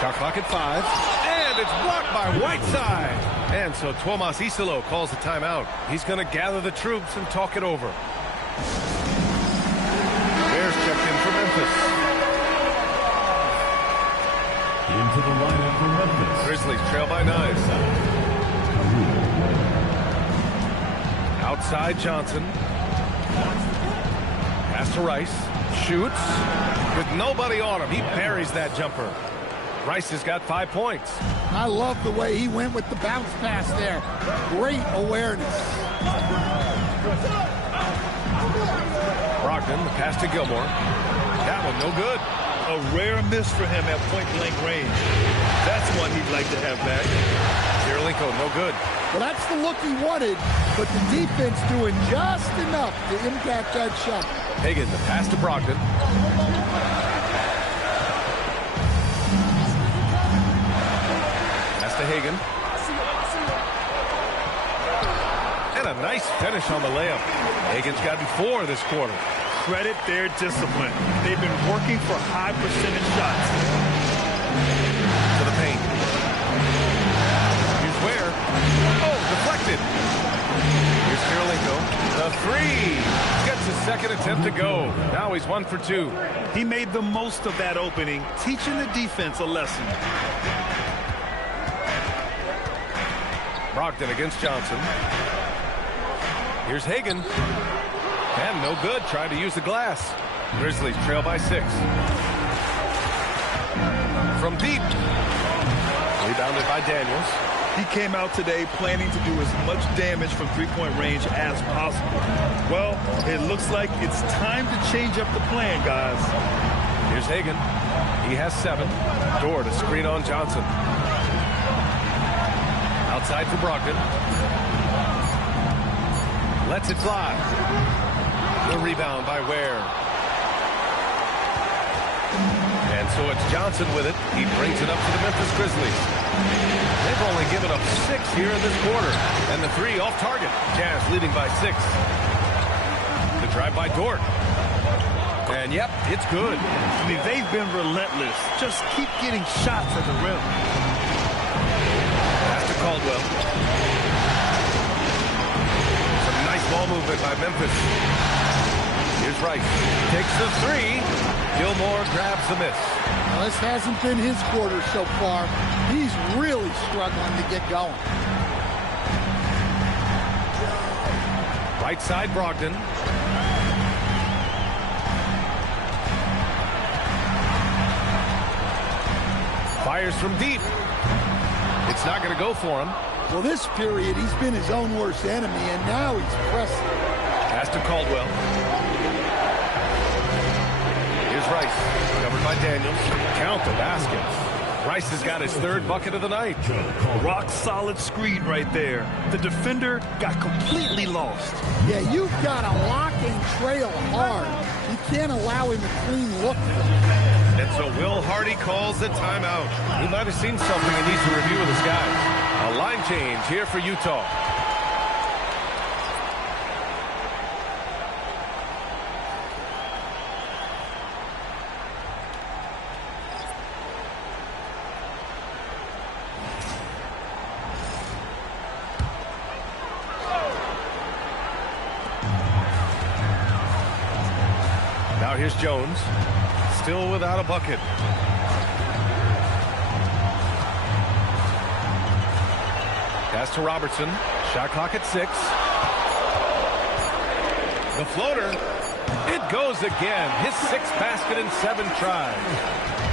Shot clock at 5. And it's blocked by Whiteside. And so Tuomas Isalo calls the timeout. He's going to gather the troops and talk it over. Bears checked in for Memphis. Into the lineup for Memphis. Grizzlies trail by 9. Outside Johnson. Pass to Rice. Shoots. With nobody on him. He buries that jumper. Rice has got 5 points. I love the way he went with the bounce pass there. Great awareness. Brogdon, the pass to Gilmore. That one no good. A rare miss for him at point-blank range. That's one he'd like to have back. Kirilenko, no good. Well, that's the look he wanted, but the defense doing just enough to impact that shot. Hagan, the pass to Brogdon. Pass to Hagan. And a nice finish on the layup. Hagan's gotten 4 this quarter. Credit their discipline. They've been working for high percentage shots. To the paint. Here's Ware. Oh, deflected. Here's Kirilenko. The 3. Gets his second attempt to go. Now he's 1 for 2. He made the most of that opening, teaching the defense a lesson. Brogdon against Johnson. Here's Hagan. And no good, trying to use the glass. Grizzlies trail by 6. From deep. Rebounded by Daniels. He came out today planning to do as much damage from three-point range as possible. Well, it looks like it's time to change up the plan, guys. Here's Hagan. He has 7. Dort to screen on Johnson. Outside for Brogdon. Lets it fly. The rebound by Ware. so it's Johnson with it. He brings it up to the Memphis Grizzlies. They've only given up 6 here in this quarter. And the 3 off target. Jazz leading by 6. The drive by Dort. And yep, it's good. I mean, they've been relentless. Just keep getting shots at the rim. Pass to Caldwell. Some nice ball movement by Memphis. Here's Rice. Takes the 3. Gilmore grabs the miss. Well, this hasn't been his quarter so far. He's really struggling to get going. Right side, Brogdon. Fires from deep. It's not going to go for him. Well, this period, he's been his own worst enemy, and now he's pressing. Pass to Caldwell. Here's Rice. Covered by Daniels. Count the basket. Rice has got his 3rd bucket of the night. Rock solid screen right there. The defender got completely lost. Yeah, you've got to lock and trail hard. You can't allow him a clean look. And so Will Hardy calls the timeout. He might have seen something and needs to review with his guys. A line change here for Utah. Now here's Jones. Still without a bucket. Pass to Robertson. Shot clock at 6. The floater. It goes again. His 6th basket in 7 tries.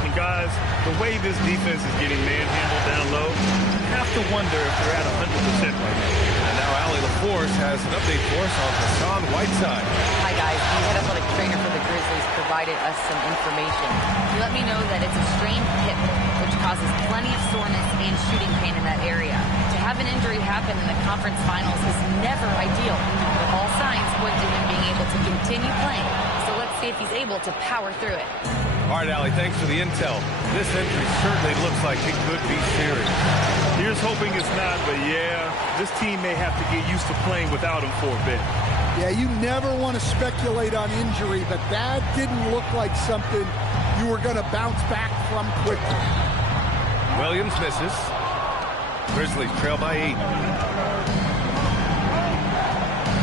And guys, the way this defense is getting manhandled down low, you have to wonder if they're at 100% right now. And now Allie LaForce has an update for us on Hassan Whiteside. Hi guys, the head athletic trainer for the Grizzlies provided us some information. He let me know that it's a strained hip, which causes plenty of soreness and shooting pain in that area. To have an injury happen in the conference finals is never ideal, but all signs point to him being able to continue playing. So let's see if he's able to power through it. All right, Allie, thanks for the intel. This injury certainly looks like it could be serious. Here's hoping it's not, but yeah, this team may have to get used to playing without him for a bit. Yeah, you never want to speculate on injury, but that didn't look like something you were going to bounce back from quickly. Williams misses. Grizzlies trail by 8.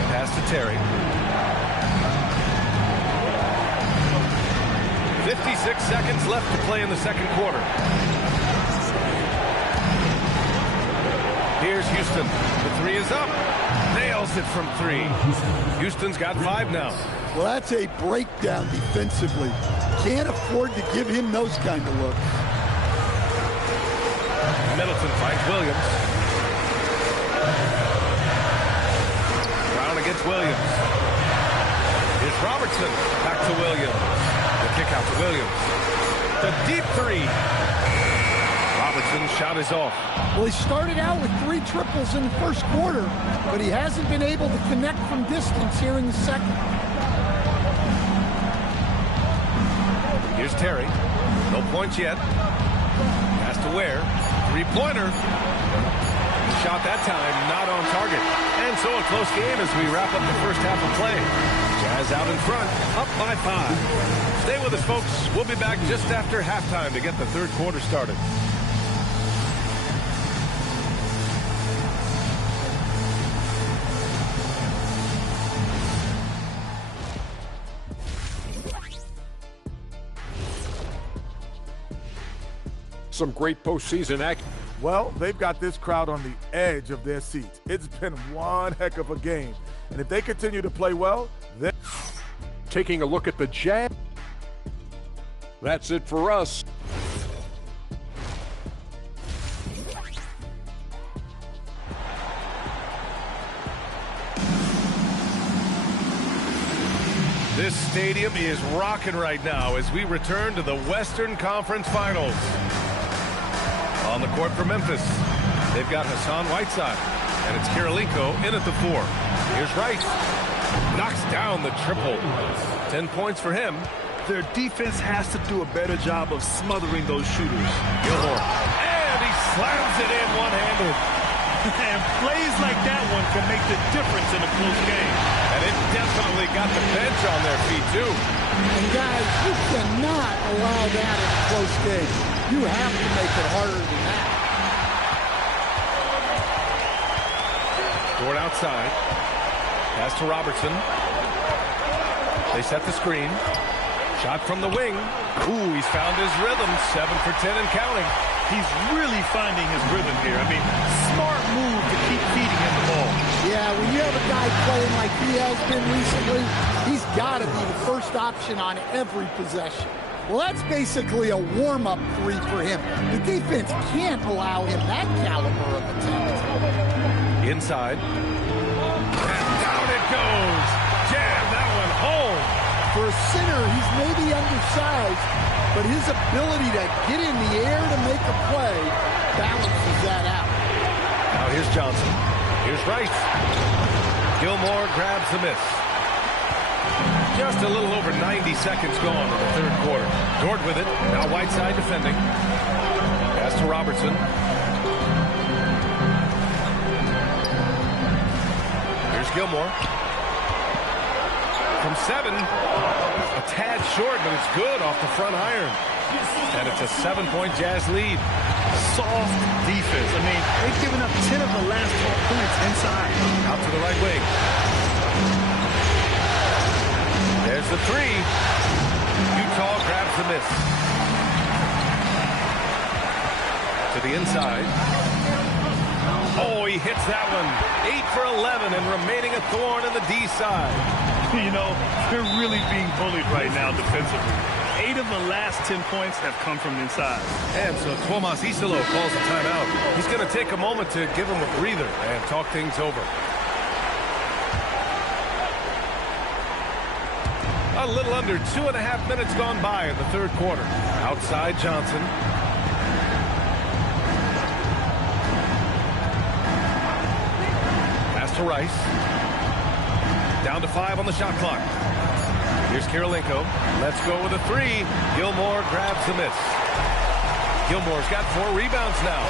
Pass to Terry. 56 seconds left to play in the second quarter. Here's Houston. The 3 is up. Nails it from 3. Houston's got 5 now. Well, that's a breakdown defensively. Can't afford to give him those kind of looks. Middleton finds Williams. Brown against Williams. Here's Robertson. Back to Williams. The kick out to Williams. The deep 3. Robertson's shot is off. Well, he started out with 3 triples in the first quarter, but he hasn't been able to connect from distance here in the second. Here's Terry. No points yet. Pass to Ware. 3-pointer. Shot that time, not on target. And so a close game as we wrap up the first half of play. Jazz out in front, up by 5. Stay with us, folks. We'll be back just after halftime to get the third quarter started. Some great postseason action. Well, they've got this crowd on the edge of their seats. It's been one heck of a game. And if they continue to play well, then... Taking a look at the Jazz. That's it for us. This stadium is rocking right now as we return to the Western Conference Finals. On the court for Memphis, they've got Hassan Whiteside, and it's Kirilenko in at the 4. Here's Rice. Knocks down the triple. 10 points for him. their defense has to do a better job of smothering those shooters. Gilmore. And he slams it in one-handed. And plays like that one can make the difference in a close game. And it definitely got the bench on their feet, too. And guys, you cannot allow that in a close game. You have to make it harder than that. Dort outside. Pass to Robertson. They set the screen. Shot from the wing. Ooh, he's found his rhythm. 7 for 10 and counting. He's really finding his rhythm here. I mean, smart move to keep feeding him the ball. Yeah, when you have a guy playing like he has been recently, he's got to be the first option on every possession. Well, that's basically a warm-up three for him. The defense can't allow him that caliber of attempt. Inside. And down it goes. Jam that one home. For a center, he's maybe undersized, but his ability to get in the air to make a play balances that out. Now here's Johnson. Here's Rice. Gilmore grabs the miss. Just a little over 90 seconds gone in the third quarter. Dort with it. Now Whiteside defending. Pass to Robertson. Here's Gilmore. From 7. A tad short, but it's good off the front iron. And it's a 7-point Jazz lead. Soft defense. I mean, they've given up 10 of the last 12 points inside. Out to the right wing. There's the three. Utah grabs the miss. To the inside. Oh, he hits that one. 8 for 11 and remaining a thorn in the D side. You know, they're really being bullied right now defensively. 8 of the last 10 points have come from inside. And so Tomas Isolo calls a timeout. He's going to take a moment to give him a breather and talk things over. A little under 2.5 minutes gone by in the third quarter. Outside Johnson. Pass to Rice. Down to 5 on the shot clock. Here's Kirilenko. Let's go with a 3. Gilmore grabs the miss. Gilmore's got 4 rebounds now.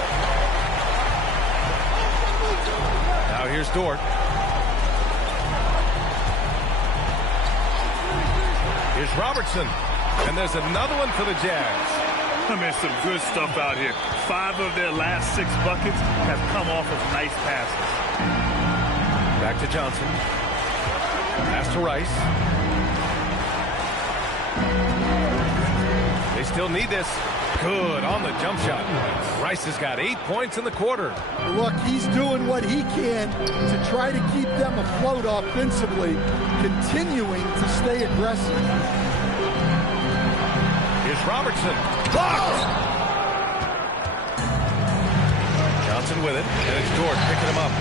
Now here's Dort. Here's Robertson. And there's another one for the Jazz. I mean, some good stuff out here. 5 of their last 6 buckets have come off of nice passes. Back to Johnson. Pass to Rice. They still need this. Good on the jump shot. Rice has got 8 points in the quarter. Look, he's doing what he can to try to keep them afloat offensively, continuing to stay aggressive. Here's Robertson. Blocked! Johnson with it, and it's Dort picking him up.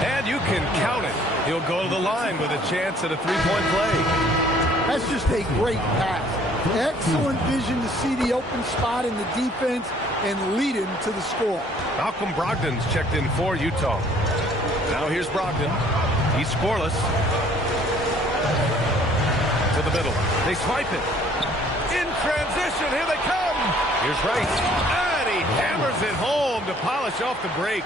And you can count it. He'll go to the line with a chance at a 3-point play. That's just a great pass. Excellent vision to see the open spot in the defense and lead him to the score. Malcolm Brogdon's checked in for Utah. Now here's Brogdon. He's scoreless. To the middle. They swipe it. In transition, here they come. Here's Rice. And he hammers it home to polish off the break.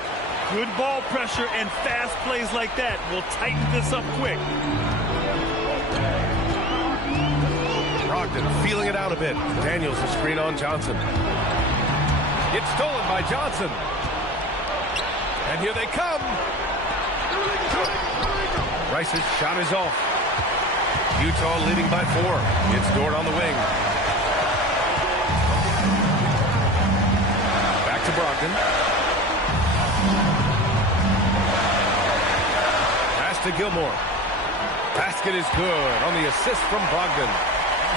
Good ball pressure and fast plays like that will tighten this up quick. Brogdon feeling it out a bit. Daniels the screen on Johnson. It's stolen by Johnson. And here they come. Rice's shot is off. Utah leading by 4. It's Dort on the wing. Back to Brogdon. Pass to Gilmore. Basket is good on the assist from Brogdon.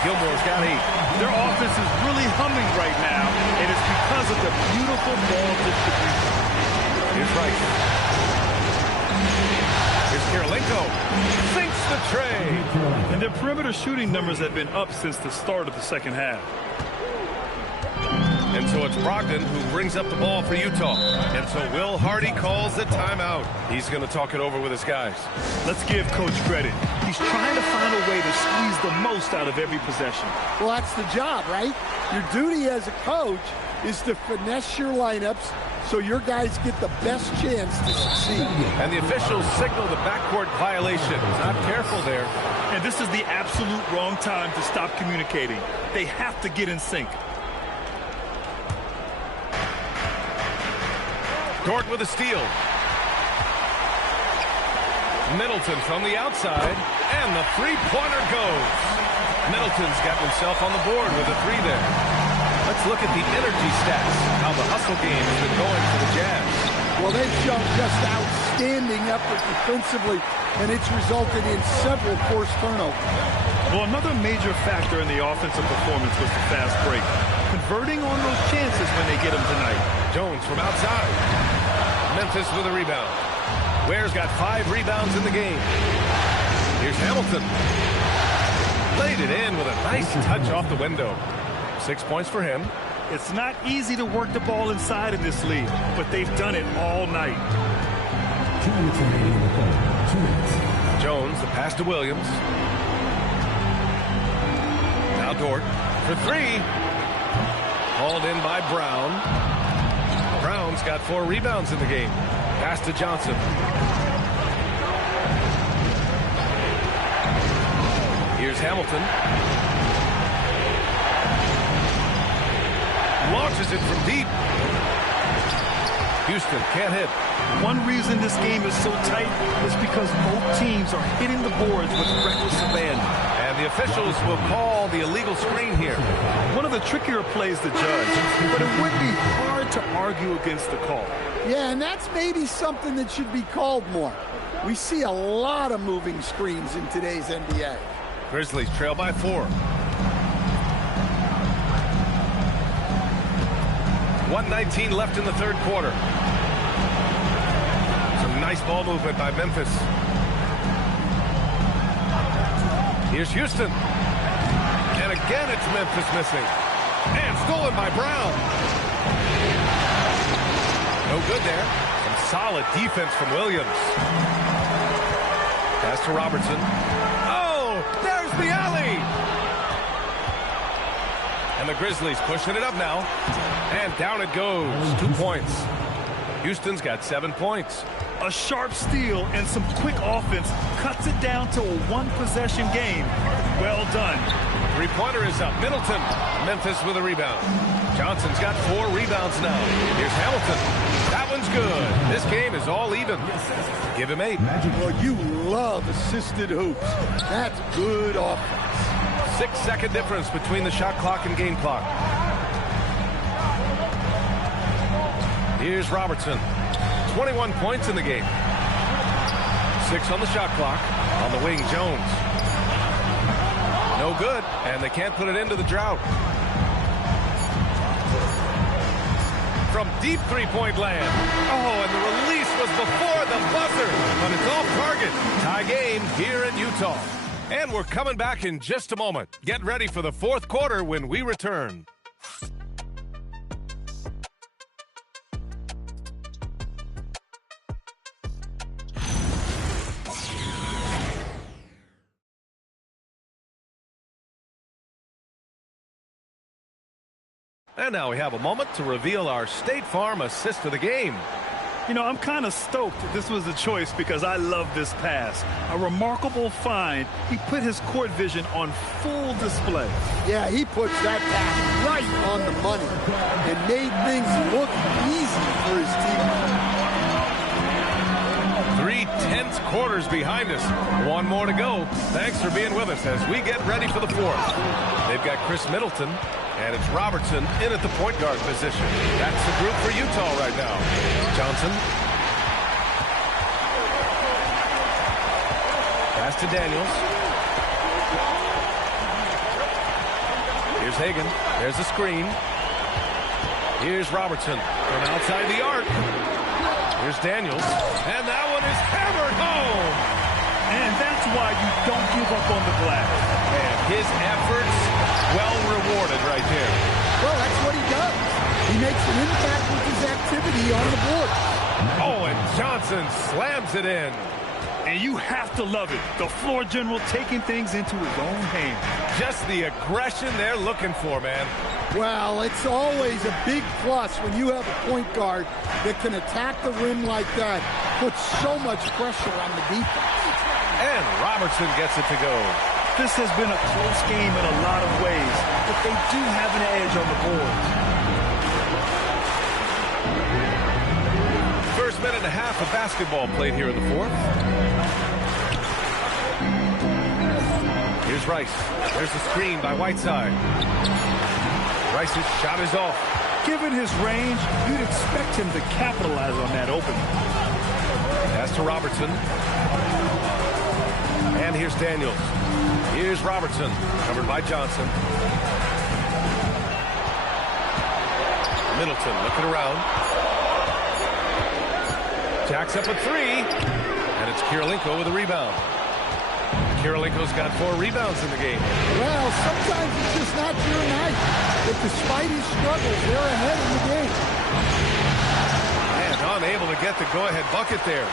Gilmore's got 8. Their offense is really humming right now, and it's because of the beautiful ball distribution. Here's Rice. Here's Kirilenko. Sinks the tray. And their perimeter shooting numbers have been up since the start of the second half. And so So it's Brogdon who brings up the ball for Utah. And so Will Hardy calls the timeout. He's going to talk it over with his guys. Let's give Coach credit. He's trying to find a way to squeeze the most out of every possession. Well, that's the job, right? Your duty as a coach is to finesse your lineups so your guys get the best chance to succeed. And the officials signal the backcourt violation. Not careful there. And this is the absolute wrong time to stop communicating. They have to get in sync. Dort with a steal. Middleton from the outside, and the three-pointer goes. Middleton's got himself on the board with a three there. Let's look at the energy stats, how the hustle game has been going for the Jazz. Well, they've shown just outstanding effort defensively, and it's resulted in several forced turnovers. Well, another major factor in the offensive performance was the fast break. Converting on those chances when they get them tonight. Jones from outside. Memphis with a rebound. Ware's got 5 rebounds in the game. Here's Hamilton. Laid it in with a nice touch off the window. 6 points for him. It's not easy to work the ball inside in this league, but they've done it all night. 2 minutes remaining in the third. 2 minutes. Jones, the pass to Williams. Now Dort for 3. Hauled in by Brown. Brown's got 4 rebounds in the game. Pass to Johnson. Here's Hamilton. Launches it from deep. Houston can't hit. One reason this game is so tight is because both teams are hitting the boards with reckless abandon. And the officials will call the illegal screen here. One of the trickier plays to judge, but it would be hard to argue against the call. Yeah, and that's maybe something that should be called more. We see a lot of moving screens in today's NBA. Grizzlies trail by 4. 1:19 left in the third quarter. Some nice ball movement by Memphis. Here's Houston. And again it's Memphis missing. And stolen by Brown. No good there. Some solid defense from Williams. Pass to Robertson. Oh, there's the alley. And the Grizzlies pushing it up now. And down it goes. 2 points. Houston's got 7 points. A sharp steal and some quick offense cuts it down to a one-possession game. Well done. Three-pointer is up. Middleton. Memphis with a rebound. Johnson's got 4 rebounds now. Here's Hamilton. That one's good. This game is all even. Give him 8. Well, you love assisted hoops. That's good offense. 6-second difference between the shot clock and game clock. Here's Robertson. 21 points in the game. 6 on the shot clock. On the wing, Jones. No good, and they can't put it into the drought. From deep three-point land. Oh, and the release was before the buzzer, but it's off target. Tie game here in Utah. And we're coming back in just a moment. Get ready for the fourth quarter when we return. And now we have a moment to reveal our State Farm assist of the game. You know, I'm kind of stoked this was the choice because I love this pass. A remarkable find. He put his court vision on full display. Yeah, he puts that pass right on the money and made things look easy for his team. 3/10 quarters behind us. One more to go. Thanks for being with us as we get ready for the fourth. They've got Chris Middleton. And it's Robertson in at the point guard position. That's the group for Utah right now. Johnson. Pass to Daniels. Here's Hagan. There's the screen. Here's Robertson from outside the arc. Here's Daniels. And that one is hammered home. And that's why you don't give up on the glass. And his efforts well rewarded right there. Well, that's what he does. He makes an impact with his activity on the board. Oh, and Johnson slams it in. And you have to love it. The floor general taking things into his own hands. Just the aggression they're looking for, man. Well, it's always a big plus when you have a point guard that can attack the rim like that. Puts so much pressure on the defense. And Robertson gets it to go. This has been a close game in a lot of ways, but they do have an edge on the board. First minute and a half of basketball played here in the fourth. Here's Rice. There's the screen by Whiteside. Rice's shot is off. Given his range, you'd expect him to capitalize on that opening. Pass to Robertson. And here's Daniels. Here's Robertson, covered by Johnson. Middleton looking around. Jacks up a three. And it's Kirilenko with a rebound. Kirilenko's got 4 rebounds in the game. Well, sometimes it's just not your night. But despite his struggles, they're ahead in the game. And unable to get the go-ahead bucket there.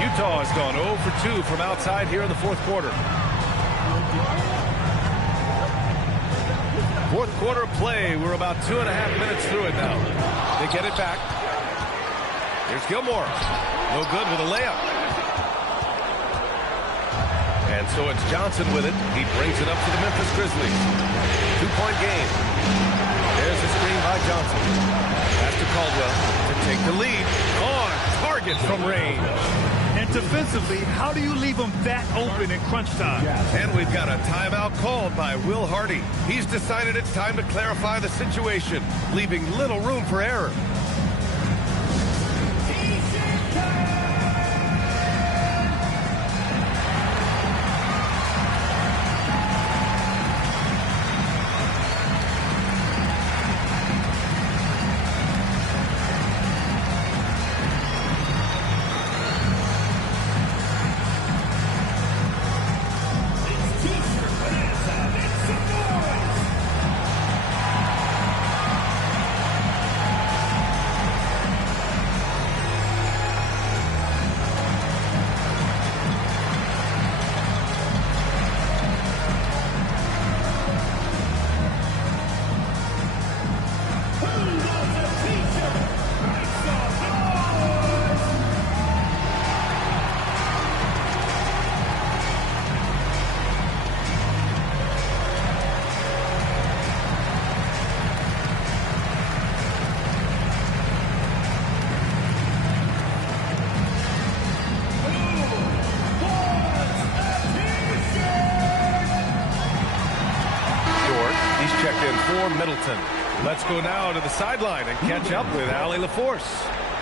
Utah has gone 0 for 2 from outside here in the fourth quarter. Fourth quarter play. We're about 2.5 minutes through it now. They get it back. Here's Gilmore. No good with a layup. And so it's Johnson with it. He brings it up to the Memphis Grizzlies. 2-point game. There's the screen by Johnson. Pass to Caldwell to take the lead. On target from range. And defensively, how do you leave them that open in crunch time? And we've got a timeout called by Will Hardy. He's decided it's time to clarify the situation, leaving little room for error. Middleton. Let's go now to the sideline and catch up with Allie LaForce.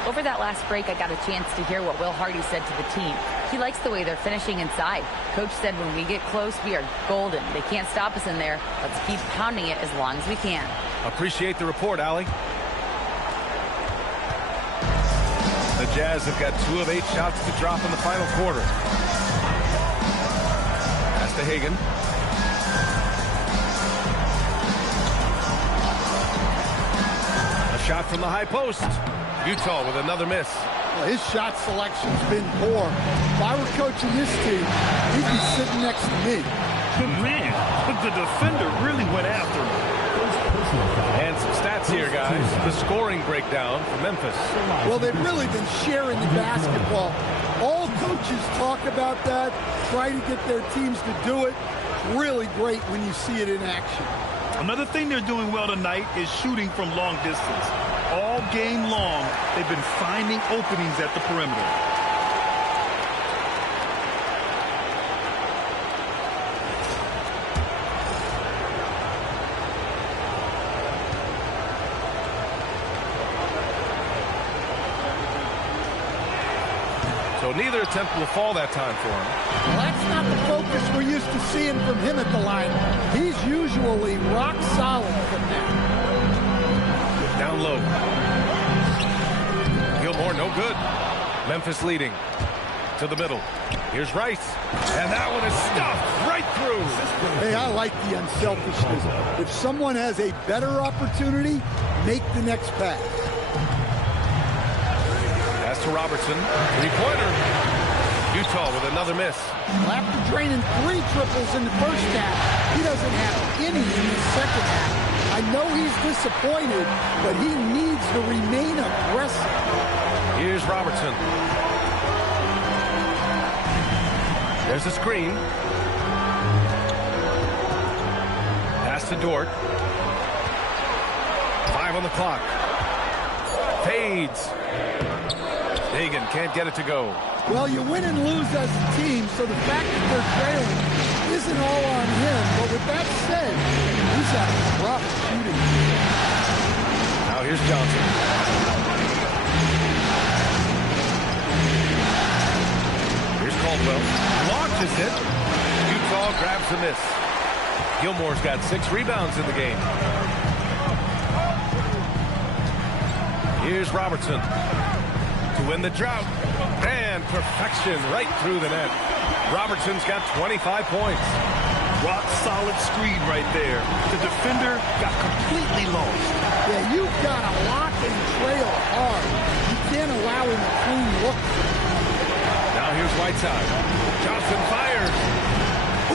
Over that last break, I got a chance to hear what Will Hardy said to the team. He likes the way they're finishing inside. Coach said when we get close, we are golden. They can't stop us in there. Let's keep pounding it as long as we can. Appreciate the report, Allie. The Jazz have got 2 of 8 shots to drop in the final quarter. Pass to Hagan. Shot from the high post. Utah with another miss. Well, his shot selection's been poor. If I were coaching this team, he'd be sitting next to me. But man, the defender really went after him. And some stats here, guys. The scoring breakdown for Memphis. Well, they've really been sharing the basketball. All coaches talk about that, try to get their teams to do it. Really great when you see it in action. Another thing they're doing well tonight is shooting from long distance. All game long, they've been finding openings at the perimeter. So neither attempt will fall that time for him. Well, that's not the focus we're used to seeing from him at the line. He's usually rock solid from there. Down low. Gilmore, no good. Memphis leading. to the middle. Here's Rice. And that one is stuffed right through. Hey, I like the unselfishness. If someone has a better opportunity, make the next pass. Pass to Robertson. Three-pointer. Utah with another miss. Well, after draining 3 triples in the first half, he doesn't have any in the second half. I know he's disappointed, but he needs to remain aggressive. Here's Robertson. There's a screen. Pass to Dort. 5 on the clock. Fades. Hagan can't get it to go. Well, you win and lose as a team, so the fact that they're trailing isn't all on him. But with that said, he's got a rough shooting. Now here's Johnson. Here's Caldwell. Launches it. Utah grabs the miss. Gilmore's got 6 rebounds in the game. Here's Robertson to win the drought. And perfection right through the net. Robertson's got 25 points. Rock solid screen right there. The defender got completely lost. Yeah, you've got to lock and trail hard. You can't allow him a clean look. Now here's Whiteside. Johnson fires.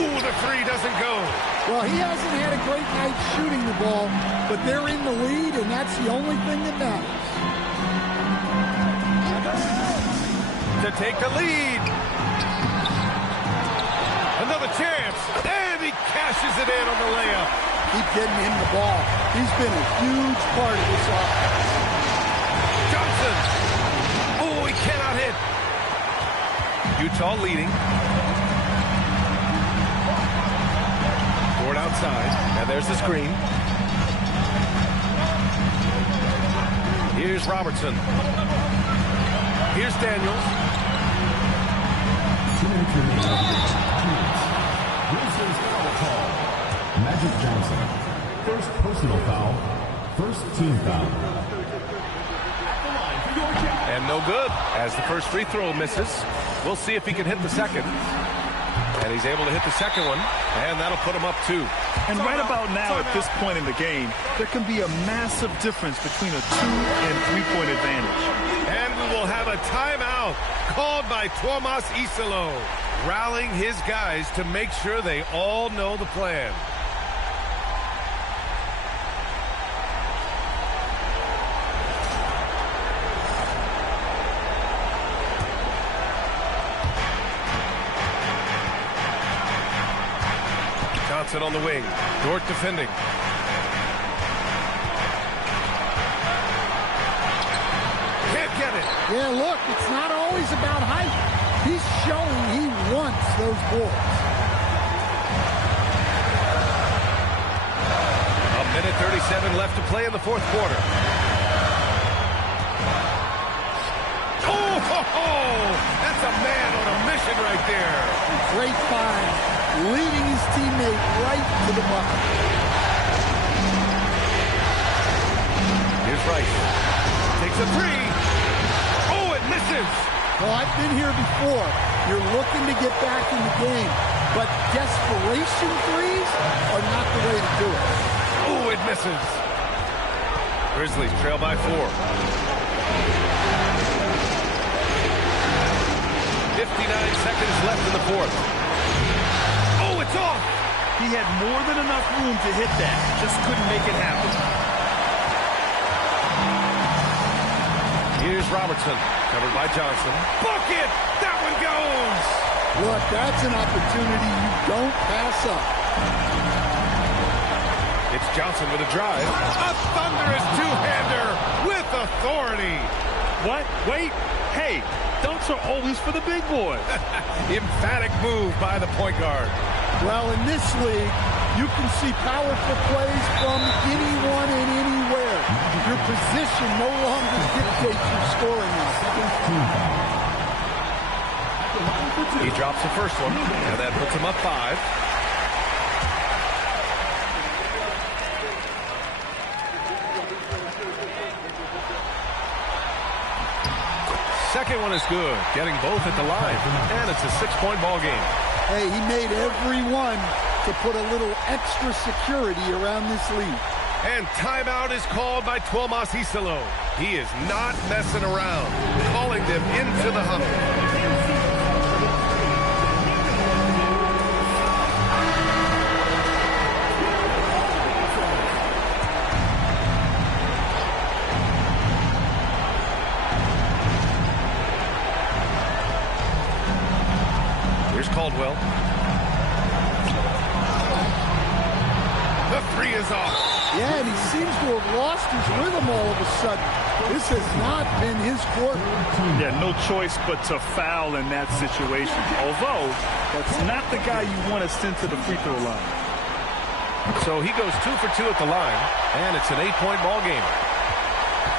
Ooh, the 3 doesn't go. Well, he hasn't had a great night shooting the ball, but they're in the lead, and that's the only thing that matters. To take the lead. Another chance. And he cashes it in on the layup. Keep getting him the ball. He's been a huge part of this offense. Johnson. Oh, he cannot hit. Utah leading. Ford outside. And there's the screen. Here's Robertson. Here's Daniels. 2 minutes remaining. This is foul call. Magic Johnson. First personal foul. First team foul. And no good as the first free throw misses. We'll see if he can hit the second. And he's able to hit the second one. And that'll put him up 2. And right about now, at this point in the game, there can be a massive difference between a 2- and 3-point advantage. And we will have a timeout called by Tomas Isalo, rallying his guys to make sure they all know the plan. Johnson on the wing. Dort defending. Can't get it. Yeah, look, it's not always about height. He's showing he wants those balls. A minute 37 left to play in the fourth quarter. Oh, that's a man on a mission right there. Great find, leading his teammate right to the bucket. Here's Rice. Takes a 3. Oh, it misses. Well, I've been here before. You're looking to get back in the game, but desperation threes are not the way to do it. Oh, it misses. Grizzlies trail by 4. 59 seconds left in the fourth. Oh, it's off. He had more than enough room to hit that. Just couldn't make it happen. Here's Robertson, covered by Johnson. Bucket! That one goes! Look, that's an opportunity you don't pass up. It's Johnson with a drive. A thunderous two-hander with authority. What? Wait. Hey, dunks are always for the big boys. Emphatic move by the point guard. Well, in this league, you can see powerful plays from anyone and anywhere. Your position no longer dictates your scoring output. He drops the first one, and that puts him up 5. Second second one is good, getting both at the line. And it's a 6-point ball game. Hey, he made every one to put a little extra security around this lead. And timeout is called by Tuomas Hisalo. He is not messing around, calling them into the huddle. Caldwell. The three is off. Yeah, and he seems to have lost his rhythm all of a sudden. This has not been his quarter. Yeah, no choice but to foul in that situation. Although, that's not the guy you want to send to the free throw line. So he goes 2 for 2 at the line, and it's an 8-point ball game.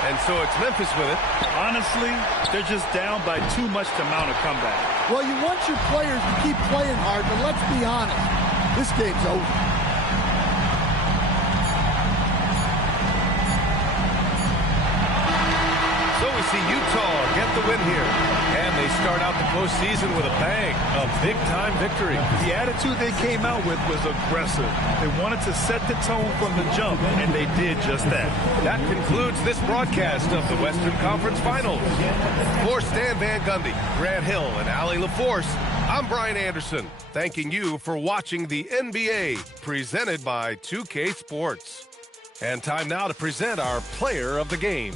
And so it's Memphis with it. Honestly, they're just down by too much to mount a comeback. Well, you want your players to keep playing hard, but let's be honest. This game's over. So we see Utah get the win here. And they start out the postseason with a bang. A big-time victory. The attitude they came out with was aggressive. They wanted to set the tone from the jump, and they did just that. That concludes this broadcast of the Western Conference Finals. For Stan Van Gundy, Grant Hill, and Allie LaForce, I'm Brian Anderson, thanking you for watching the NBA, presented by 2K Sports. And time now to present our player of the game.